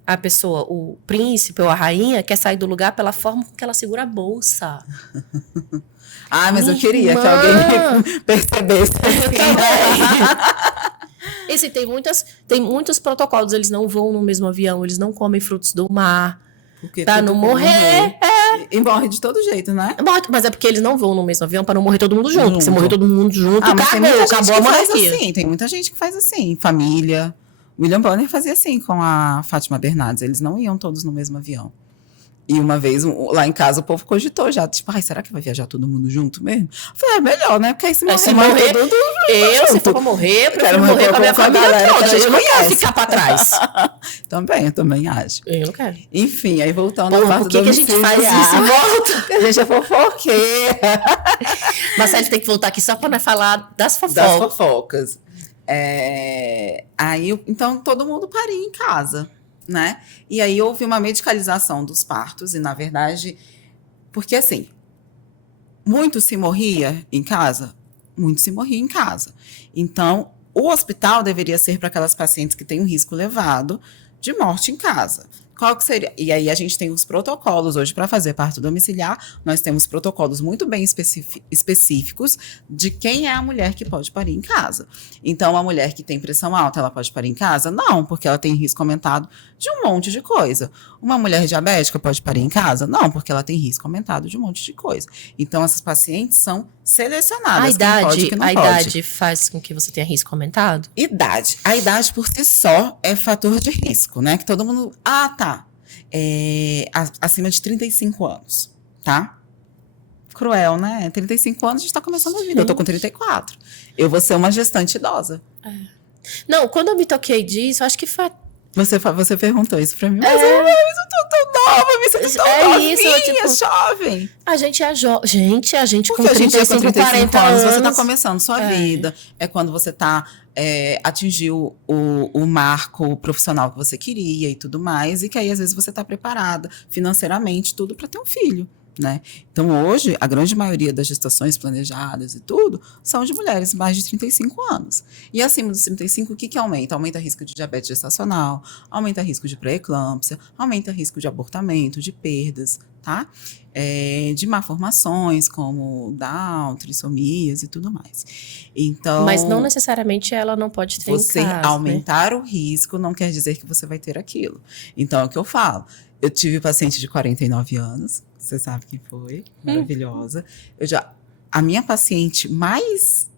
a pessoa, o príncipe ou a rainha, quer sair do lugar pela forma que ela segura a bolsa. Mas eu queria que alguém percebesse. Esse tem muitos protocolos. Eles não voam no mesmo avião, eles não comem frutos do mar. Porque pra não morrer. E morre de todo jeito, né? Mas é porque eles não voam no mesmo avião pra não morrer todo mundo junto. Porque se morrer todo mundo junto, acabou a monarquia. Tem muita gente que faz assim, família. William Bonner fazia assim com a Fátima Bernardes. Eles não iam todos no mesmo avião. E uma vez, lá em casa, o povo cogitou já. Tipo, será que vai viajar todo mundo junto mesmo? Eu falei, melhor, né? Porque aí se morrer todo mundo se for pra morrer, eu prefiro morrer com a minha família toda. A gente não quer ficar pra trás. Eu também acho. Eu não quero. Enfim, aí voltando ao por que a gente faz isso e volta? A gente é fofoqueira. Marcelo tem que voltar aqui só pra falar das fofocas. Das fofocas. Então, todo mundo paria em casa, né? E aí houve uma medicalização dos partos, e na verdade, porque assim, muito se morria em casa. Então, o hospital deveria ser para aquelas pacientes que têm um risco elevado de morte em casa. Qual que seria? E aí a gente tem os protocolos hoje para fazer parto domiciliar. Nós temos protocolos muito bem específicos de quem é a mulher que pode parir em casa. Então, a mulher que tem pressão alta, ela pode parir em casa? Não, porque ela tem risco aumentado de um monte de coisa. Uma mulher diabética pode parir em casa? Não, porque ela tem risco aumentado de um monte de coisa. Então, essas pacientes são selecionadas. A idade faz com que você tenha risco aumentado? A idade por si só é fator de risco, né? Que todo mundo... acima de 35 anos, tá? Cruel, né? 35 anos a gente tá começando a vida. Eu tô com 34. Eu vou ser uma gestante idosa. Não, quando eu me toquei disso, acho que foi... Você perguntou isso pra mim. Mas eu tô tão nova, me sinto tão novinha, jovem. A gente é jovem. A gente com 35, 40 anos. Você tá começando sua vida. É quando você tá... atingiu o marco profissional que você queria e tudo mais. E que aí, às vezes, você tá preparada financeiramente, tudo pra ter um filho. né? Então, hoje, a grande maioria das gestações planejadas e tudo são de mulheres mais de 35 anos. E acima dos 35, o que que aumenta? Aumenta risco de diabetes gestacional, aumenta risco de pré-eclâmpsia, aumenta risco de abortamento, de perdas, tá? De malformações, como Down, trissomias e tudo mais. Então, Mas não necessariamente ela não pode ter você em casa, aumentar o risco não quer dizer que você vai ter aquilo. Então, é o que eu falo. Eu tive paciente de 49 anos, você sabe quem foi, maravilhosa. A minha paciente mais...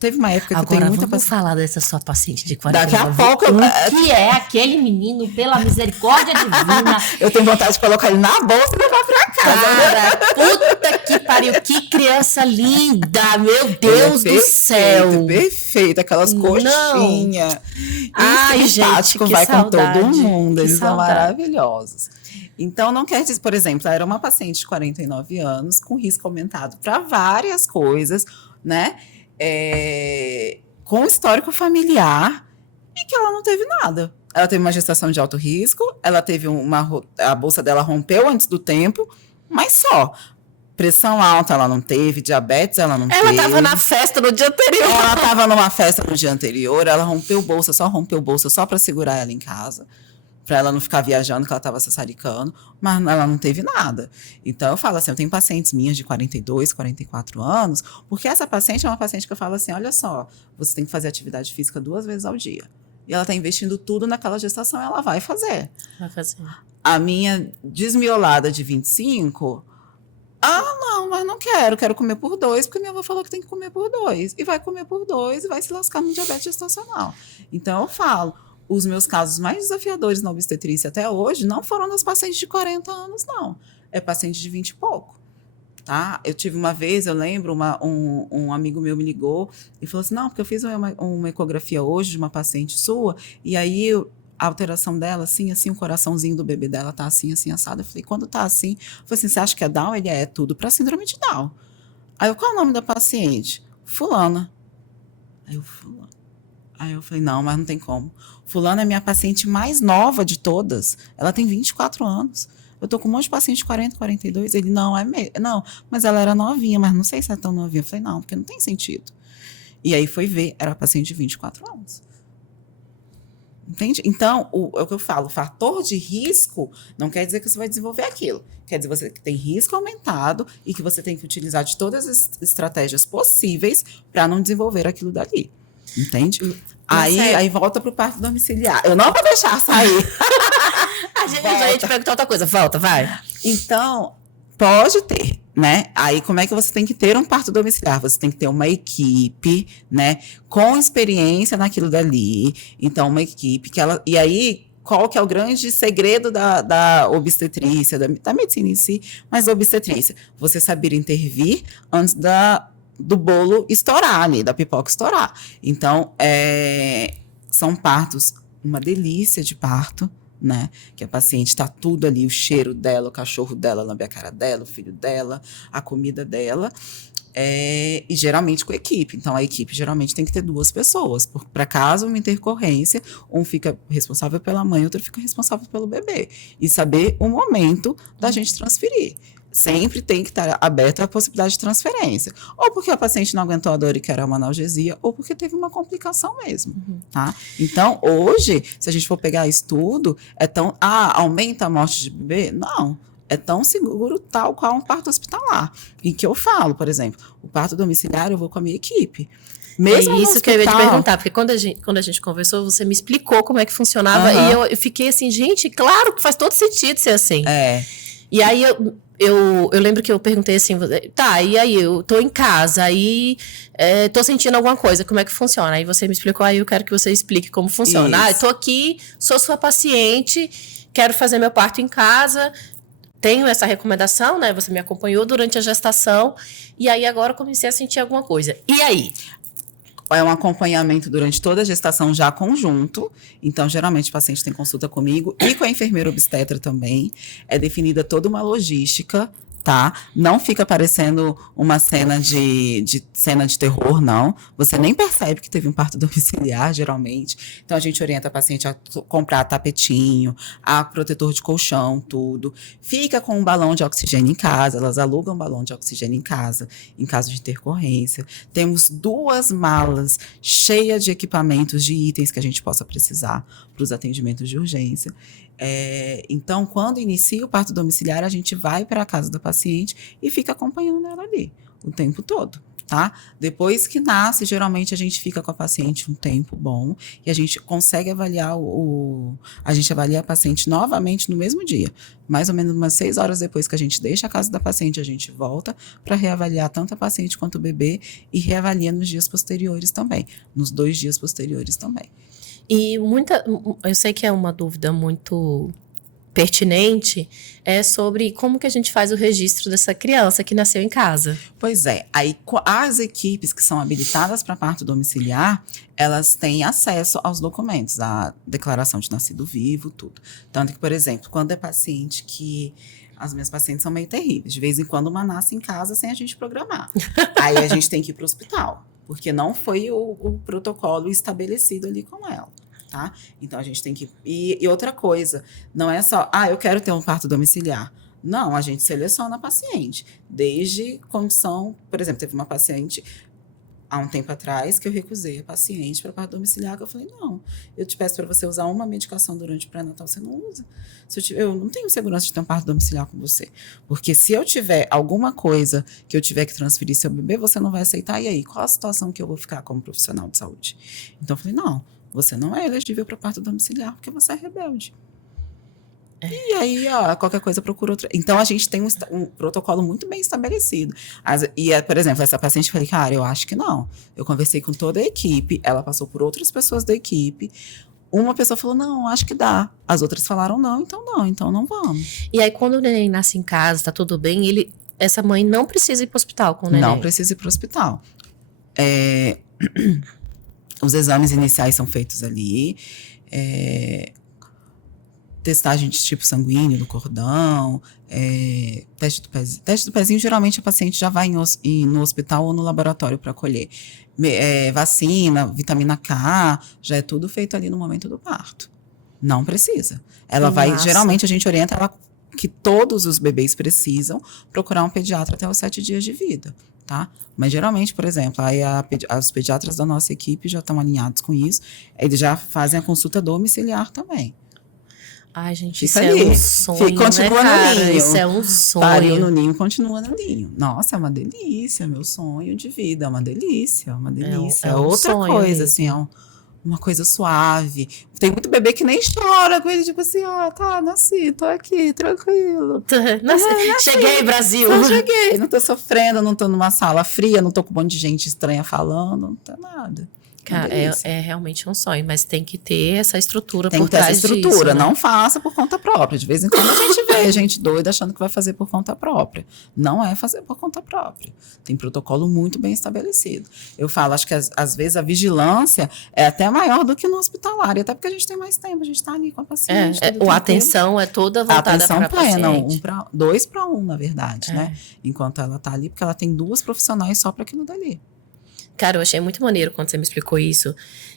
teve uma época que eu tenho muita Vamos falar dessa sua paciente de 49 Daqui a pouco... O que é aquele menino, pela misericórdia divina? Eu tenho vontade de colocar ele na bolsa e levar pra casa. Cara, puta que pariu, que criança linda, meu Deus do céu. Perfeito, aquelas coxinhas. Ai, gente, que vai saudade, com todo mundo, eles são saudade. maravilhosos. Então, não quer dizer, por exemplo, ela era uma paciente de 49 anos, com risco aumentado para várias coisas, né? Com histórico familiar, e que ela não teve nada. Ela teve uma gestação de alto risco, ela teve a bolsa dela rompeu antes do tempo, mas só. Pressão alta ela não teve, diabetes ela não teve. Ela tava na festa no dia anterior. Ela tava numa festa no dia anterior, ela rompeu bolsa só para segurar ela em casa, para ela não ficar viajando, que ela tava sassaricando, mas ela não teve nada. Então eu falo assim, eu tenho pacientes minhas de 42, 44 anos, porque essa paciente é uma paciente que eu falo assim, olha só, você tem que fazer atividade física 2 vezes ao dia. E ela está investindo tudo naquela gestação, ela vai fazer. Vai fazer. A minha desmiolada de 25, não, mas não quero comer por 2, porque minha avó falou que tem que comer por 2. E vai comer por 2 e vai se lascar no diabetes gestacional. Então eu falo, os meus casos mais desafiadores na obstetrícia até hoje não foram das pacientes de 40 anos, não. É paciente de 20 e pouco. Tá? Eu tive uma vez, eu lembro, um amigo meu me ligou e falou assim, não, porque eu fiz uma ecografia hoje de uma paciente sua, e aí a alteração dela, assim, o coraçãozinho do bebê dela tá assim, assado. Eu falei, quando tá assim? Eu falei assim, você acha que é Down? Ele é tudo para síndrome de Down. Aí eu, qual é o nome da paciente? Fulana. Aí eu falei, não, mas não tem como. Fulana é minha paciente mais nova de todas. Ela tem 24 anos. Eu tô com um monte de paciente de 40, 42. Ele, não, mas ela era novinha, mas não sei se é tão novinha. Eu falei, não, porque não tem sentido. E aí foi ver, era paciente de 24 anos. Entende? Então, é o que eu falo, o fator de risco não quer dizer que você vai desenvolver aquilo. Quer dizer, você tem risco aumentado e que você tem que utilizar de todas as estratégias possíveis para não desenvolver aquilo dali. Entende? Aí volta pro parto domiciliar. Eu não vou deixar sair. A gente já ia te perguntar outra coisa. Volta, vai. Então, pode ter, né? Aí, como é que você tem que ter um parto domiciliar? Você tem que ter uma equipe, né? Com experiência naquilo dali. Então, uma equipe que ela... E aí, qual que é o grande segredo da obstetrícia, da medicina em si, mas da obstetrícia? Você saber intervir antes do bolo estourar ali, da pipoca estourar. Então, são partos, uma delícia de parto, né? Que a paciente está tudo ali, o cheiro dela, o cachorro dela, lambe a cara dela, o filho dela, a comida dela, e geralmente com a equipe. Então, a equipe geralmente tem que ter 2 pessoas, para caso uma intercorrência, um fica responsável pela mãe, outro fica responsável pelo bebê. E saber o momento da gente transferir. Sempre tem que estar aberta a possibilidade de transferência. Ou porque a paciente não aguentou a dor e quer uma analgesia, ou porque teve uma complicação mesmo. Tá? Então, hoje, se a gente for pegar isso tudo, aumenta a morte de bebê? Não. É tão seguro tal qual um parto hospitalar. E que eu falo, por exemplo, o parto domiciliar eu vou com a minha equipe. Mesmo é isso que eu ia te perguntar, porque quando a gente conversou, você me explicou como é que funcionava, e eu fiquei assim, gente, claro que faz todo sentido ser assim. E aí eu lembro que eu perguntei assim, tá, e aí eu tô em casa, aí tô sentindo alguma coisa, como é que funciona? Aí você me explicou, aí eu quero que você explique como funciona. Eu tô aqui, sou sua paciente, quero fazer meu parto em casa, tenho essa recomendação, né? Você me acompanhou durante a gestação, e aí agora eu comecei a sentir alguma coisa. E aí? É um acompanhamento durante toda a gestação já conjunto. Então, geralmente, o paciente tem consulta comigo e com a enfermeira obstetra também. É definida toda uma logística, tá? Não fica parecendo uma cena cena de terror, não. Você nem percebe que teve um parto domiciliar, geralmente. Então, a gente orienta a paciente a comprar tapetinho, a protetor de colchão, tudo. Fica com um balão de oxigênio em casa, elas alugam um balão de oxigênio em caso de intercorrência. Temos 2 malas cheias de equipamentos, de itens que a gente possa precisar para os atendimentos de urgência. Então, quando inicia o parto domiciliar, a gente vai para a casa da paciente e fica acompanhando ela ali o tempo todo, tá? Depois que nasce, geralmente a gente fica com a paciente um tempo bom e a gente consegue avaliar a gente avalia a paciente novamente no mesmo dia. Mais ou menos umas 6 horas depois que a gente deixa a casa da paciente, a gente volta para reavaliar tanto a paciente quanto o bebê e reavalia nos dias posteriores também, nos 2 dias posteriores também. E eu sei que é uma dúvida muito pertinente, é sobre como que a gente faz o registro dessa criança que nasceu em casa. Pois é, aí as equipes que são habilitadas para parto domiciliar, elas têm acesso aos documentos, a declaração de nascido vivo, tudo. Tanto que, por exemplo, quando é paciente que... As minhas pacientes são meio terríveis. De vez em quando uma nasce em casa sem a gente programar. Aí a gente tem que ir para o hospital, porque não foi o protocolo estabelecido ali com ela, tá? Então a gente tem que... E outra coisa, não é só, eu quero ter um parto domiciliar. Não, a gente seleciona a paciente. Desde condição... Por exemplo, teve uma paciente... Há um tempo atrás, que eu recusei a paciente para parto domiciliar, que eu falei, não, eu te peço para você usar uma medicação durante o pré-natal, você não usa. Eu não tenho segurança de ter um parto domiciliar com você. Porque se eu tiver alguma coisa que eu tiver que transferir seu bebê, você não vai aceitar. E aí, qual a situação que eu vou ficar como profissional de saúde? Então, eu falei, não, você não é elegível para parto domiciliar, porque você é rebelde. E aí, qualquer coisa procura outra. Então, a gente tem um protocolo muito bem estabelecido. Por exemplo, essa paciente, eu falei, cara, eu acho que não. Eu conversei com toda a equipe, ela passou por outras pessoas da equipe. Uma pessoa falou, não, acho que dá. As outras falaram, não, então não vamos. E aí, quando o neném nasce em casa, tá tudo bem, essa mãe não precisa ir pro hospital com o neném? Não precisa ir pro hospital. Os exames iniciais são feitos ali. Testagem de tipo sanguíneo do cordão, teste do pezinho. Teste do pezinho, geralmente a paciente já vai no hospital ou no laboratório para colher. Vacina, vitamina K, já é tudo feito ali no momento do parto. Não precisa. Ela vai, geralmente a gente orienta ela que todos os bebês precisam procurar um pediatra até os 7 dias de vida, tá? Mas geralmente, por exemplo, aí os pediatras da nossa equipe já estão alinhados com isso, eles já fazem a consulta domiciliar também. Ai, gente, Fica isso ali. é um sonho, Continua né, no ninho. Isso é um sonho. Pariu no ninho, continua no ninho. Nossa, é uma delícia, meu sonho de vida. É uma delícia, uma delícia. É um outra sonho coisa, mesmo. assim, uma coisa suave. Tem muito bebê que nem chora com ele, tipo assim, tá, nasci, tô aqui, tranquilo. Cheguei, Brasil. Eu cheguei, não tô sofrendo, não tô numa sala fria, não tô com um monte de gente estranha falando, não tá nada. Cara, é realmente um sonho, mas tem que ter essa estrutura tem por que ter essa trás estrutura, disso, né? não faça por conta própria. De vez em quando a gente vê gente doida achando que vai fazer por conta própria. Não é fazer por conta própria. Tem protocolo muito bem estabelecido. Eu falo, acho que às vezes a vigilância é até maior do que no hospitalar, e até porque a gente tem mais tempo, a gente tá ali com a paciente. A atenção é toda voltada para a plena, paciente. 2 para 1, na verdade, né? Enquanto ela tá ali, porque ela tem 2 profissionais só para aquilo dali. Cara, eu achei muito maneiro quando você me explicou isso.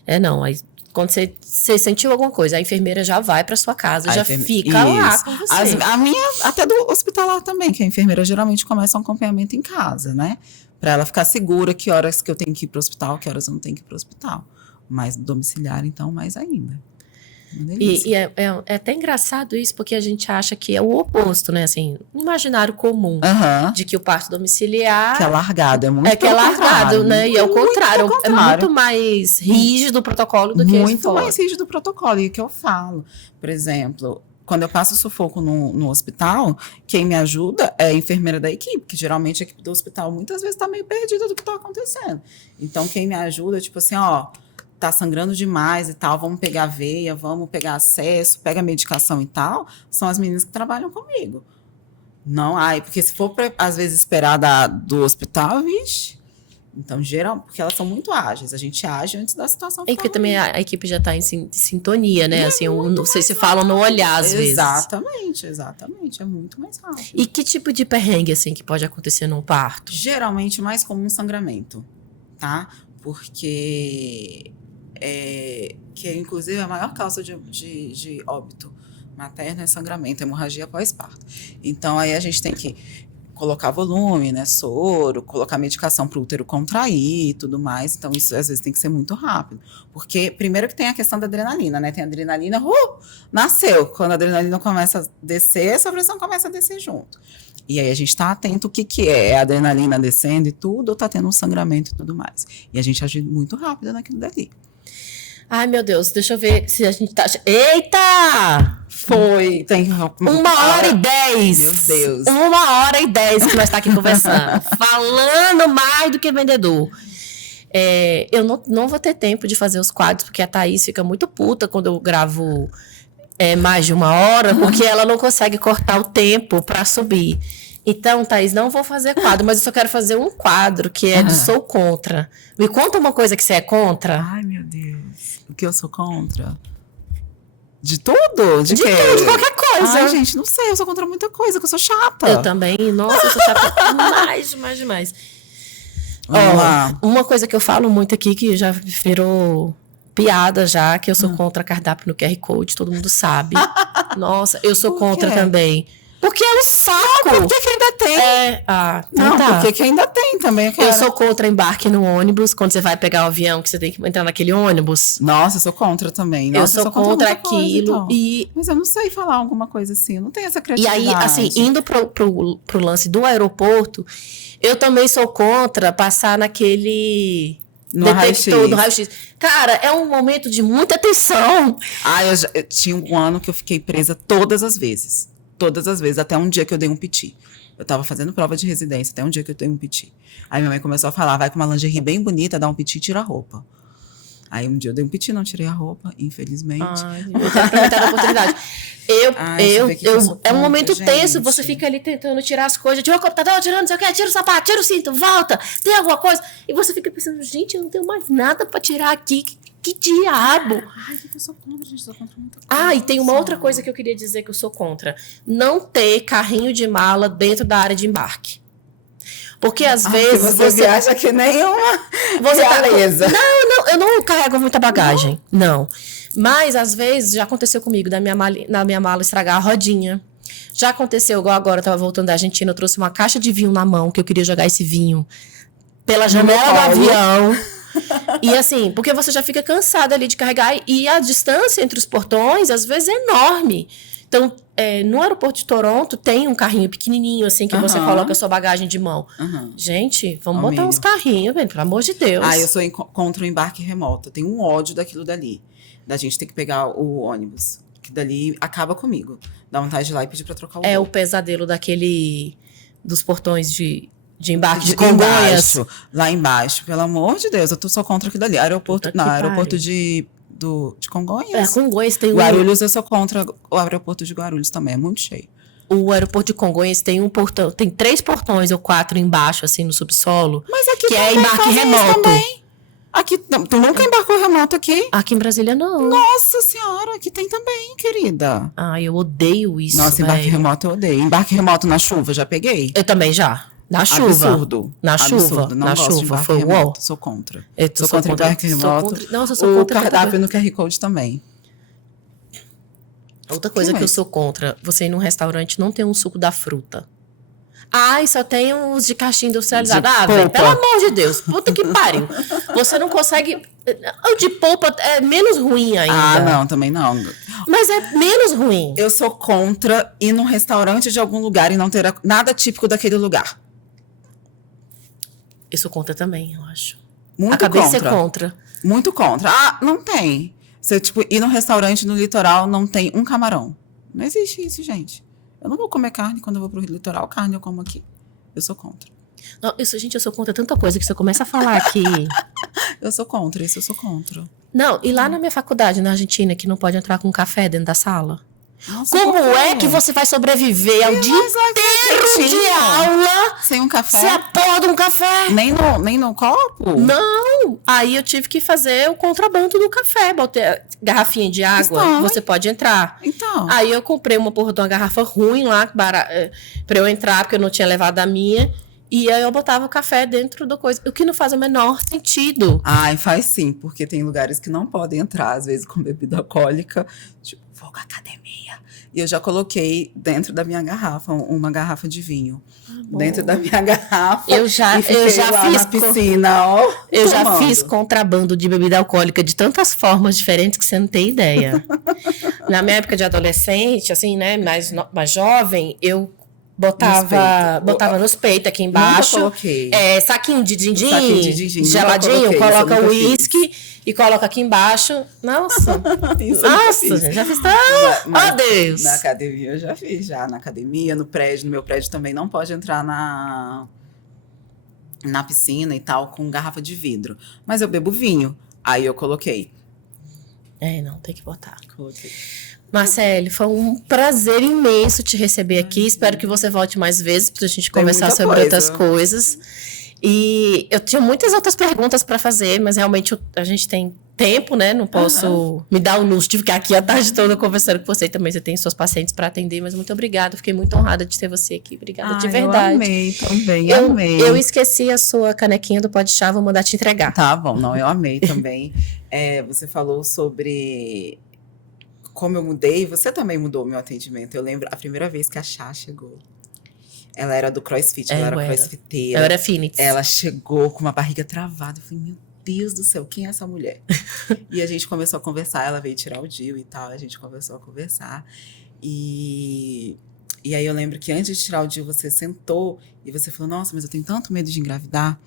Aí quando você sentiu alguma coisa, a enfermeira já vai para sua casa, já fica lá com você. A minha, até do hospitalar também, que a enfermeira geralmente começa um acompanhamento em casa, né? Para ela ficar segura que horas que eu tenho que ir para o hospital, que horas eu não tenho que ir para o hospital. Mas domiciliar, então, mais ainda. E é até engraçado isso, porque a gente acha que é o oposto, né? Assim, um imaginário comum de que o parto domiciliar... Que é largado, é muito que é largado, né? E é o contrário, é muito mais rígido o protocolo do que esse muito mais rígido o protocolo. E o que eu falo, por exemplo... Quando eu passo sufoco no hospital, quem me ajuda é a enfermeira da equipe, que geralmente a equipe do hospital muitas vezes está meio perdida do que está acontecendo. Então, quem me ajuda, tipo assim, tá sangrando demais e tal, vamos pegar veia, vamos pegar acesso, pega medicação e tal, são as meninas que trabalham comigo. Não, porque se for, às vezes, esperar do hospital, vixe, Então, geral, porque elas são muito ágeis. A gente age antes da situação É ficar porque também ruim. a equipe já tá em sintonia, né? Assim, vocês se falam no olhar, às vezes. Exatamente. É muito mais rápido. E que tipo de perrengue, assim, que pode acontecer num parto? Geralmente, o mais comum sangramento, tá? Porque que é, inclusive, a maior causa de óbito materno é sangramento, hemorragia pós-parto. Então, aí a gente tem que colocar volume, né, soro, colocar medicação para o útero contrair e tudo mais. Então, isso às vezes tem que ser muito rápido. Porque, primeiro que tem a questão da adrenalina, né? Tem a adrenalina, nasceu. Quando a adrenalina começa a descer, essa pressão começa a descer junto. E aí a gente tá atento o que é. É a adrenalina descendo e tudo, ou tá tendo um sangramento e tudo mais. E a gente age muito rápido naquilo dali. Ai, meu Deus, deixa eu ver se a gente tá... Eita! Foi, tem... 1h10. Meu Deus. 1h10 que nós tá aqui conversando. Falando mais do que vendedor. Eu não vou ter tempo de fazer os quadros, porque a Thaís fica muito puta quando eu gravo mais de 1 hora, porque ela não consegue cortar o tempo pra subir. Então, Thaís, não vou fazer quadro, mas eu só quero fazer um quadro que é do Sou Contra. Me conta uma coisa que você é contra. Ai, meu Deus. O que eu sou contra? De tudo? De quê? tudo, de qualquer coisa. Ai, gente, não sei. Eu sou contra muita coisa, que eu sou chata. Eu também. Nossa, eu sou chata demais. Vamos lá. Uma coisa que eu falo muito aqui, que já virou piada já, que eu sou contra cardápio no QR Code, todo mundo sabe. Nossa, eu sou contra também. Porque é um saco. Por que ainda tem? Então tá. Por que ainda tem também? Eu sou contra embarque no ônibus, quando você vai pegar o avião, que você tem que entrar naquele ônibus. Nossa, eu sou contra também. Nossa, eu sou contra muita coisa, aquilo. então. Mas eu não sei falar alguma coisa assim, eu não tenho essa criatividade. E aí, assim, indo pro lance do aeroporto, eu também sou contra passar naquele... detector do raio-x. Cara, é um momento de muita tensão. Eu tinha um ano que eu fiquei presa todas as vezes. Todas as vezes, até um dia que eu dei um piti. Eu tava fazendo prova de residência, até um dia que eu dei um piti. Aí minha mãe começou a falar, vai com uma lingerie bem bonita, dá um piti e tira a roupa. Aí um dia eu dei um piti, não tirei a roupa, infelizmente. Eu tenho aproveitado a oportunidade. É um momento tenso, você fica ali tentando tirar as coisas, tira o computador, tirando não sei o que, tira o sapato, tira o cinto, volta, tem alguma coisa. E você fica pensando, gente, eu não tenho mais nada pra tirar aqui. Que diabo! Eu sou contra, gente, sou contra muita coisa. E tem uma outra coisa que eu queria dizer que eu sou contra. Não ter carrinho de mala dentro da área de embarque. Porque às vezes você viaja que nem uma realeza. Não, eu não carrego muita bagagem. Não. Mas às vezes já aconteceu comigo na minha mala estragar a rodinha. Já aconteceu, igual agora, eu tava voltando da Argentina, eu trouxe uma caixa de vinho na mão, que eu queria jogar esse vinho pela janela do avião. E assim, porque você já fica cansada ali de carregar, e a distância entre os portões às vezes é enorme. Então, no aeroporto de Toronto tem um carrinho pequenininho assim que você coloca a sua bagagem de mão. Gente, vamos botar uns carrinhos, velho, pelo amor de Deus. Eu sou contra o embarque remoto. Eu tenho um ódio daquilo dali, da gente ter que pegar o ônibus, que dali acaba comigo. Dá vontade de ir lá e pedir pra trocar o voo. O pesadelo dos portões de embarque de Congonhas. Lá embaixo, pelo amor de Deus, eu sou contra aquilo ali. Aeroporto de Congonhas. Congonhas tem Guarulhos, eu sou contra o aeroporto de Guarulhos também, é muito cheio. O aeroporto de Congonhas tem um portão, tem 3 portões ou 4 embaixo, assim, no subsolo. Mas aqui que é embarque remoto. Aqui, tu nunca embarcou remoto aqui? Aqui em Brasília, não. Nossa senhora, aqui tem também, querida. Eu odeio isso. Nossa, embarque remoto eu odeio. Embarque remoto na chuva, já peguei? Eu também já. Na chuva. Absurdo. Na chuva. Não na gosto chuva. de Foi remoto. Sou contra. Sou contra embarque remoto. Nossa, eu sou contra. O cardápio no QR Code também. Outra coisa que eu sou contra, você ir num restaurante não ter um suco da fruta. Só tem os de caixinha industrializada. Velho, pelo amor de Deus, puta que pariu. Você não consegue... O de polpa é menos ruim ainda. Não, também não. Mas é menos ruim. Eu sou contra ir num restaurante de algum lugar e não ter nada típico daquele lugar. Eu sou contra também, eu acho. Acabei de ser contra. Muito contra. Não tem. Você, ir num restaurante no litoral, não tem um camarão. Não existe isso, gente. Eu não vou comer carne quando eu vou pro litoral. Carne eu como aqui. Eu sou contra. Não, gente, eu sou contra tanta coisa que você começa a falar aqui. Eu sou contra, eu sou contra. Não, e lá na minha faculdade, na Argentina, que não pode entrar com café dentro da sala. Nossa, como é que você vai sobreviver ao dia inteiro de aula Sem um café? Sem a porra de um café. Nem no copo? Não! Aí eu tive que fazer o contrabando do café. Botei a garrafinha de água, Então, você pode entrar. Então. Aí eu comprei uma porra de uma garrafa ruim lá, pra eu entrar, porque eu não tinha levado a minha. E aí eu botava o café dentro da coisa. O que não faz o menor sentido. Ai, faz sim, porque tem lugares que não podem entrar, às vezes, com bebida alcoólica. Tipo, vou com a academia. E eu já coloquei dentro da minha garrafa, uma garrafa de vinho. Dentro da minha garrafa. Eu já e fiquei lá fiz na piscina, ó. Eu já tomando. fiz contrabando de bebida alcoólica de tantas formas diferentes que você não tem ideia. Na minha época de adolescente, assim, né, mais jovem, eu botava nos peitos aqui embaixo. Nunca coloquei. Saquinho de din-din, Saquinho de din-din, nunca geladinho, coloquei, coloca isso eu o nunca uísque e coloca aqui embaixo. Nossa, Isso eu nunca nossa, fiz. gente, já fiz Mas oh, Deus! Na academia eu já fiz, na academia, no meu prédio também não pode entrar na piscina e tal, com garrafa de vidro. Mas eu bebo vinho. Aí eu coloquei. Não, tem que botar. Coloquei. Marcele, foi um prazer imenso te receber aqui. Espero que você volte mais vezes para a gente conversar muita sobre coisa. outras coisas. E eu tinha muitas outras perguntas para fazer, mas realmente a gente tem tempo, né? Não posso me dar o luxo de ficar aqui a tarde toda conversando com você. Também você tem suas pacientes para atender, mas muito obrigada. Fiquei muito honrada de ter você aqui. Obrigada de verdade. Eu amei também, amei. Eu esqueci a sua canequinha do Pó de Chá, vou mandar te entregar. Tá bom, não, eu amei também. Você falou sobre como eu mudei, você também mudou o meu atendimento. Eu lembro a primeira vez que a Chá chegou. Ela era do CrossFit, ela era crossfiteira. Eu era fitness. Ela chegou com uma barriga travada. Eu falei, meu Deus do céu, quem é essa mulher? E a gente começou a conversar, ela veio tirar o DIU e tal, a gente começou a conversar. E aí eu lembro que antes de tirar o DIU, você sentou e você falou, nossa, mas eu tenho tanto medo de engravidar.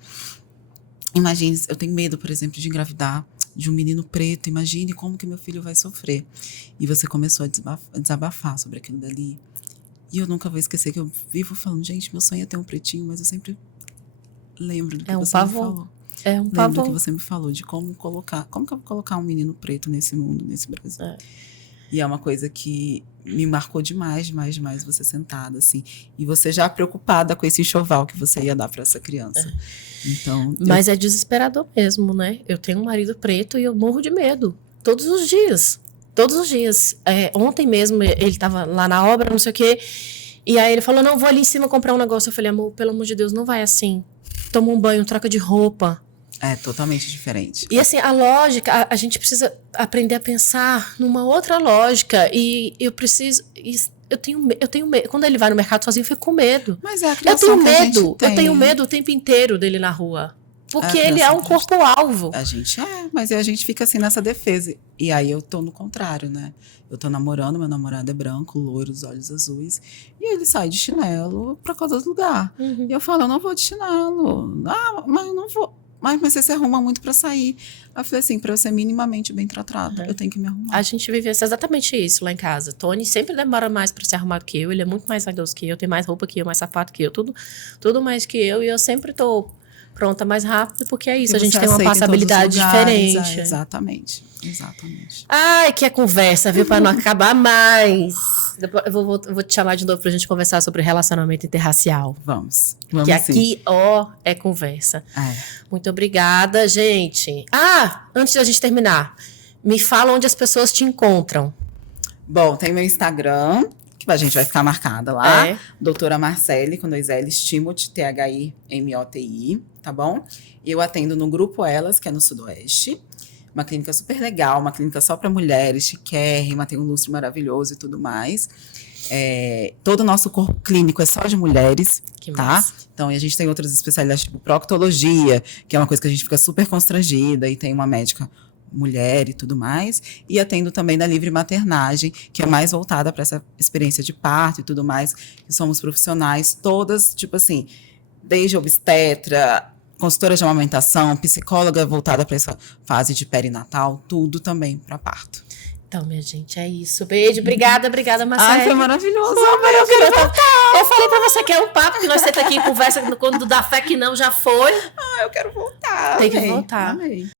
Imagine, eu tenho medo, por exemplo, de engravidar de um menino preto. Imagine como que meu filho vai sofrer. E você começou a desabafar sobre aquilo dali. E eu nunca vou esquecer que eu vivo falando, gente, meu sonho é ter um pretinho, mas eu sempre lembro do que você me falou. É um pavor. Lembro do que você me falou, de como que eu vou colocar um menino preto nesse mundo, nesse Brasil. E é uma coisa que me marcou demais você sentada, assim. E você já preocupada com esse enxoval que você ia dar para essa criança. Então, mas é desesperador mesmo, né? Eu tenho um marido preto e eu morro de medo. Todos os dias. Todos os dias. Ontem mesmo, ele tava lá na obra, não sei o quê. E aí ele falou, não, vou ali em cima comprar um negócio. Eu falei, amor, pelo amor de Deus, não vai assim. Toma um banho, troca de roupa. É totalmente diferente. E assim, a lógica, a gente precisa aprender a pensar numa outra lógica. E eu preciso... Eu tenho medo. Quando ele vai no mercado sozinho, eu fico com medo. Mas é a criação que a gente tem. Eu tenho medo o tempo inteiro dele na rua. Porque ele é um corpo-alvo. A gente mas a gente fica assim nessa defesa. E aí eu tô no contrário, né? Eu tô namorando, meu namorado é branco, loiro, os olhos azuis. E ele sai de chinelo pra qualquer outro lugar. E eu falo, eu não vou de chinelo. Mas eu não vou. Mas você se arruma muito pra sair. Eu falei assim, pra eu ser minimamente bem tratada, eu tenho que me arrumar. A gente vive exatamente isso lá em casa. Tony sempre demora mais pra se arrumar do que eu. Ele é muito mais vaidoso que eu, tem mais roupa que eu, mais sapato que eu. Tudo mais que eu. E eu sempre tô pronta mais rápido, porque é isso. Porque a gente tem uma passabilidade diferente. Exatamente. Ai, que conversa, viu? Pra não acabar mais. Depois eu vou te chamar de novo pra gente conversar sobre relacionamento interracial. Vamos que aqui, é conversa. Muito obrigada, gente. Antes da gente terminar, me fala onde as pessoas te encontram. Bom, tem meu Instagram, que a gente vai ficar marcada lá. Doutora Marcele, com 2 L's, Timothy, THIMOTI, tá bom? E eu atendo no Grupo Elas, que é no Sudoeste. Uma clínica super legal, uma clínica só para mulheres, chiquérrima, tem um lustre maravilhoso e tudo mais. Todo o nosso corpo clínico é só de mulheres, tá? Então, a gente tem outras especialidades, tipo proctologia, que é uma coisa que a gente fica super constrangida, e tem uma médica mulher e tudo mais. E atendo também na livre maternagem, que é mais voltada para essa experiência de parto e tudo mais, que somos profissionais todas, tipo assim, desde obstetra, consultora de amamentação, psicóloga voltada para essa fase de perinatal, tudo também para parto. Então, minha gente, é isso. Beijo, obrigada, Marcele. Foi maravilhoso. Eu quero voltar. Eu falei pra você que é um papo, que nós sentamos aqui e conversa quando dá fé que não, já foi. Eu quero voltar. Tem que voltar. Amei.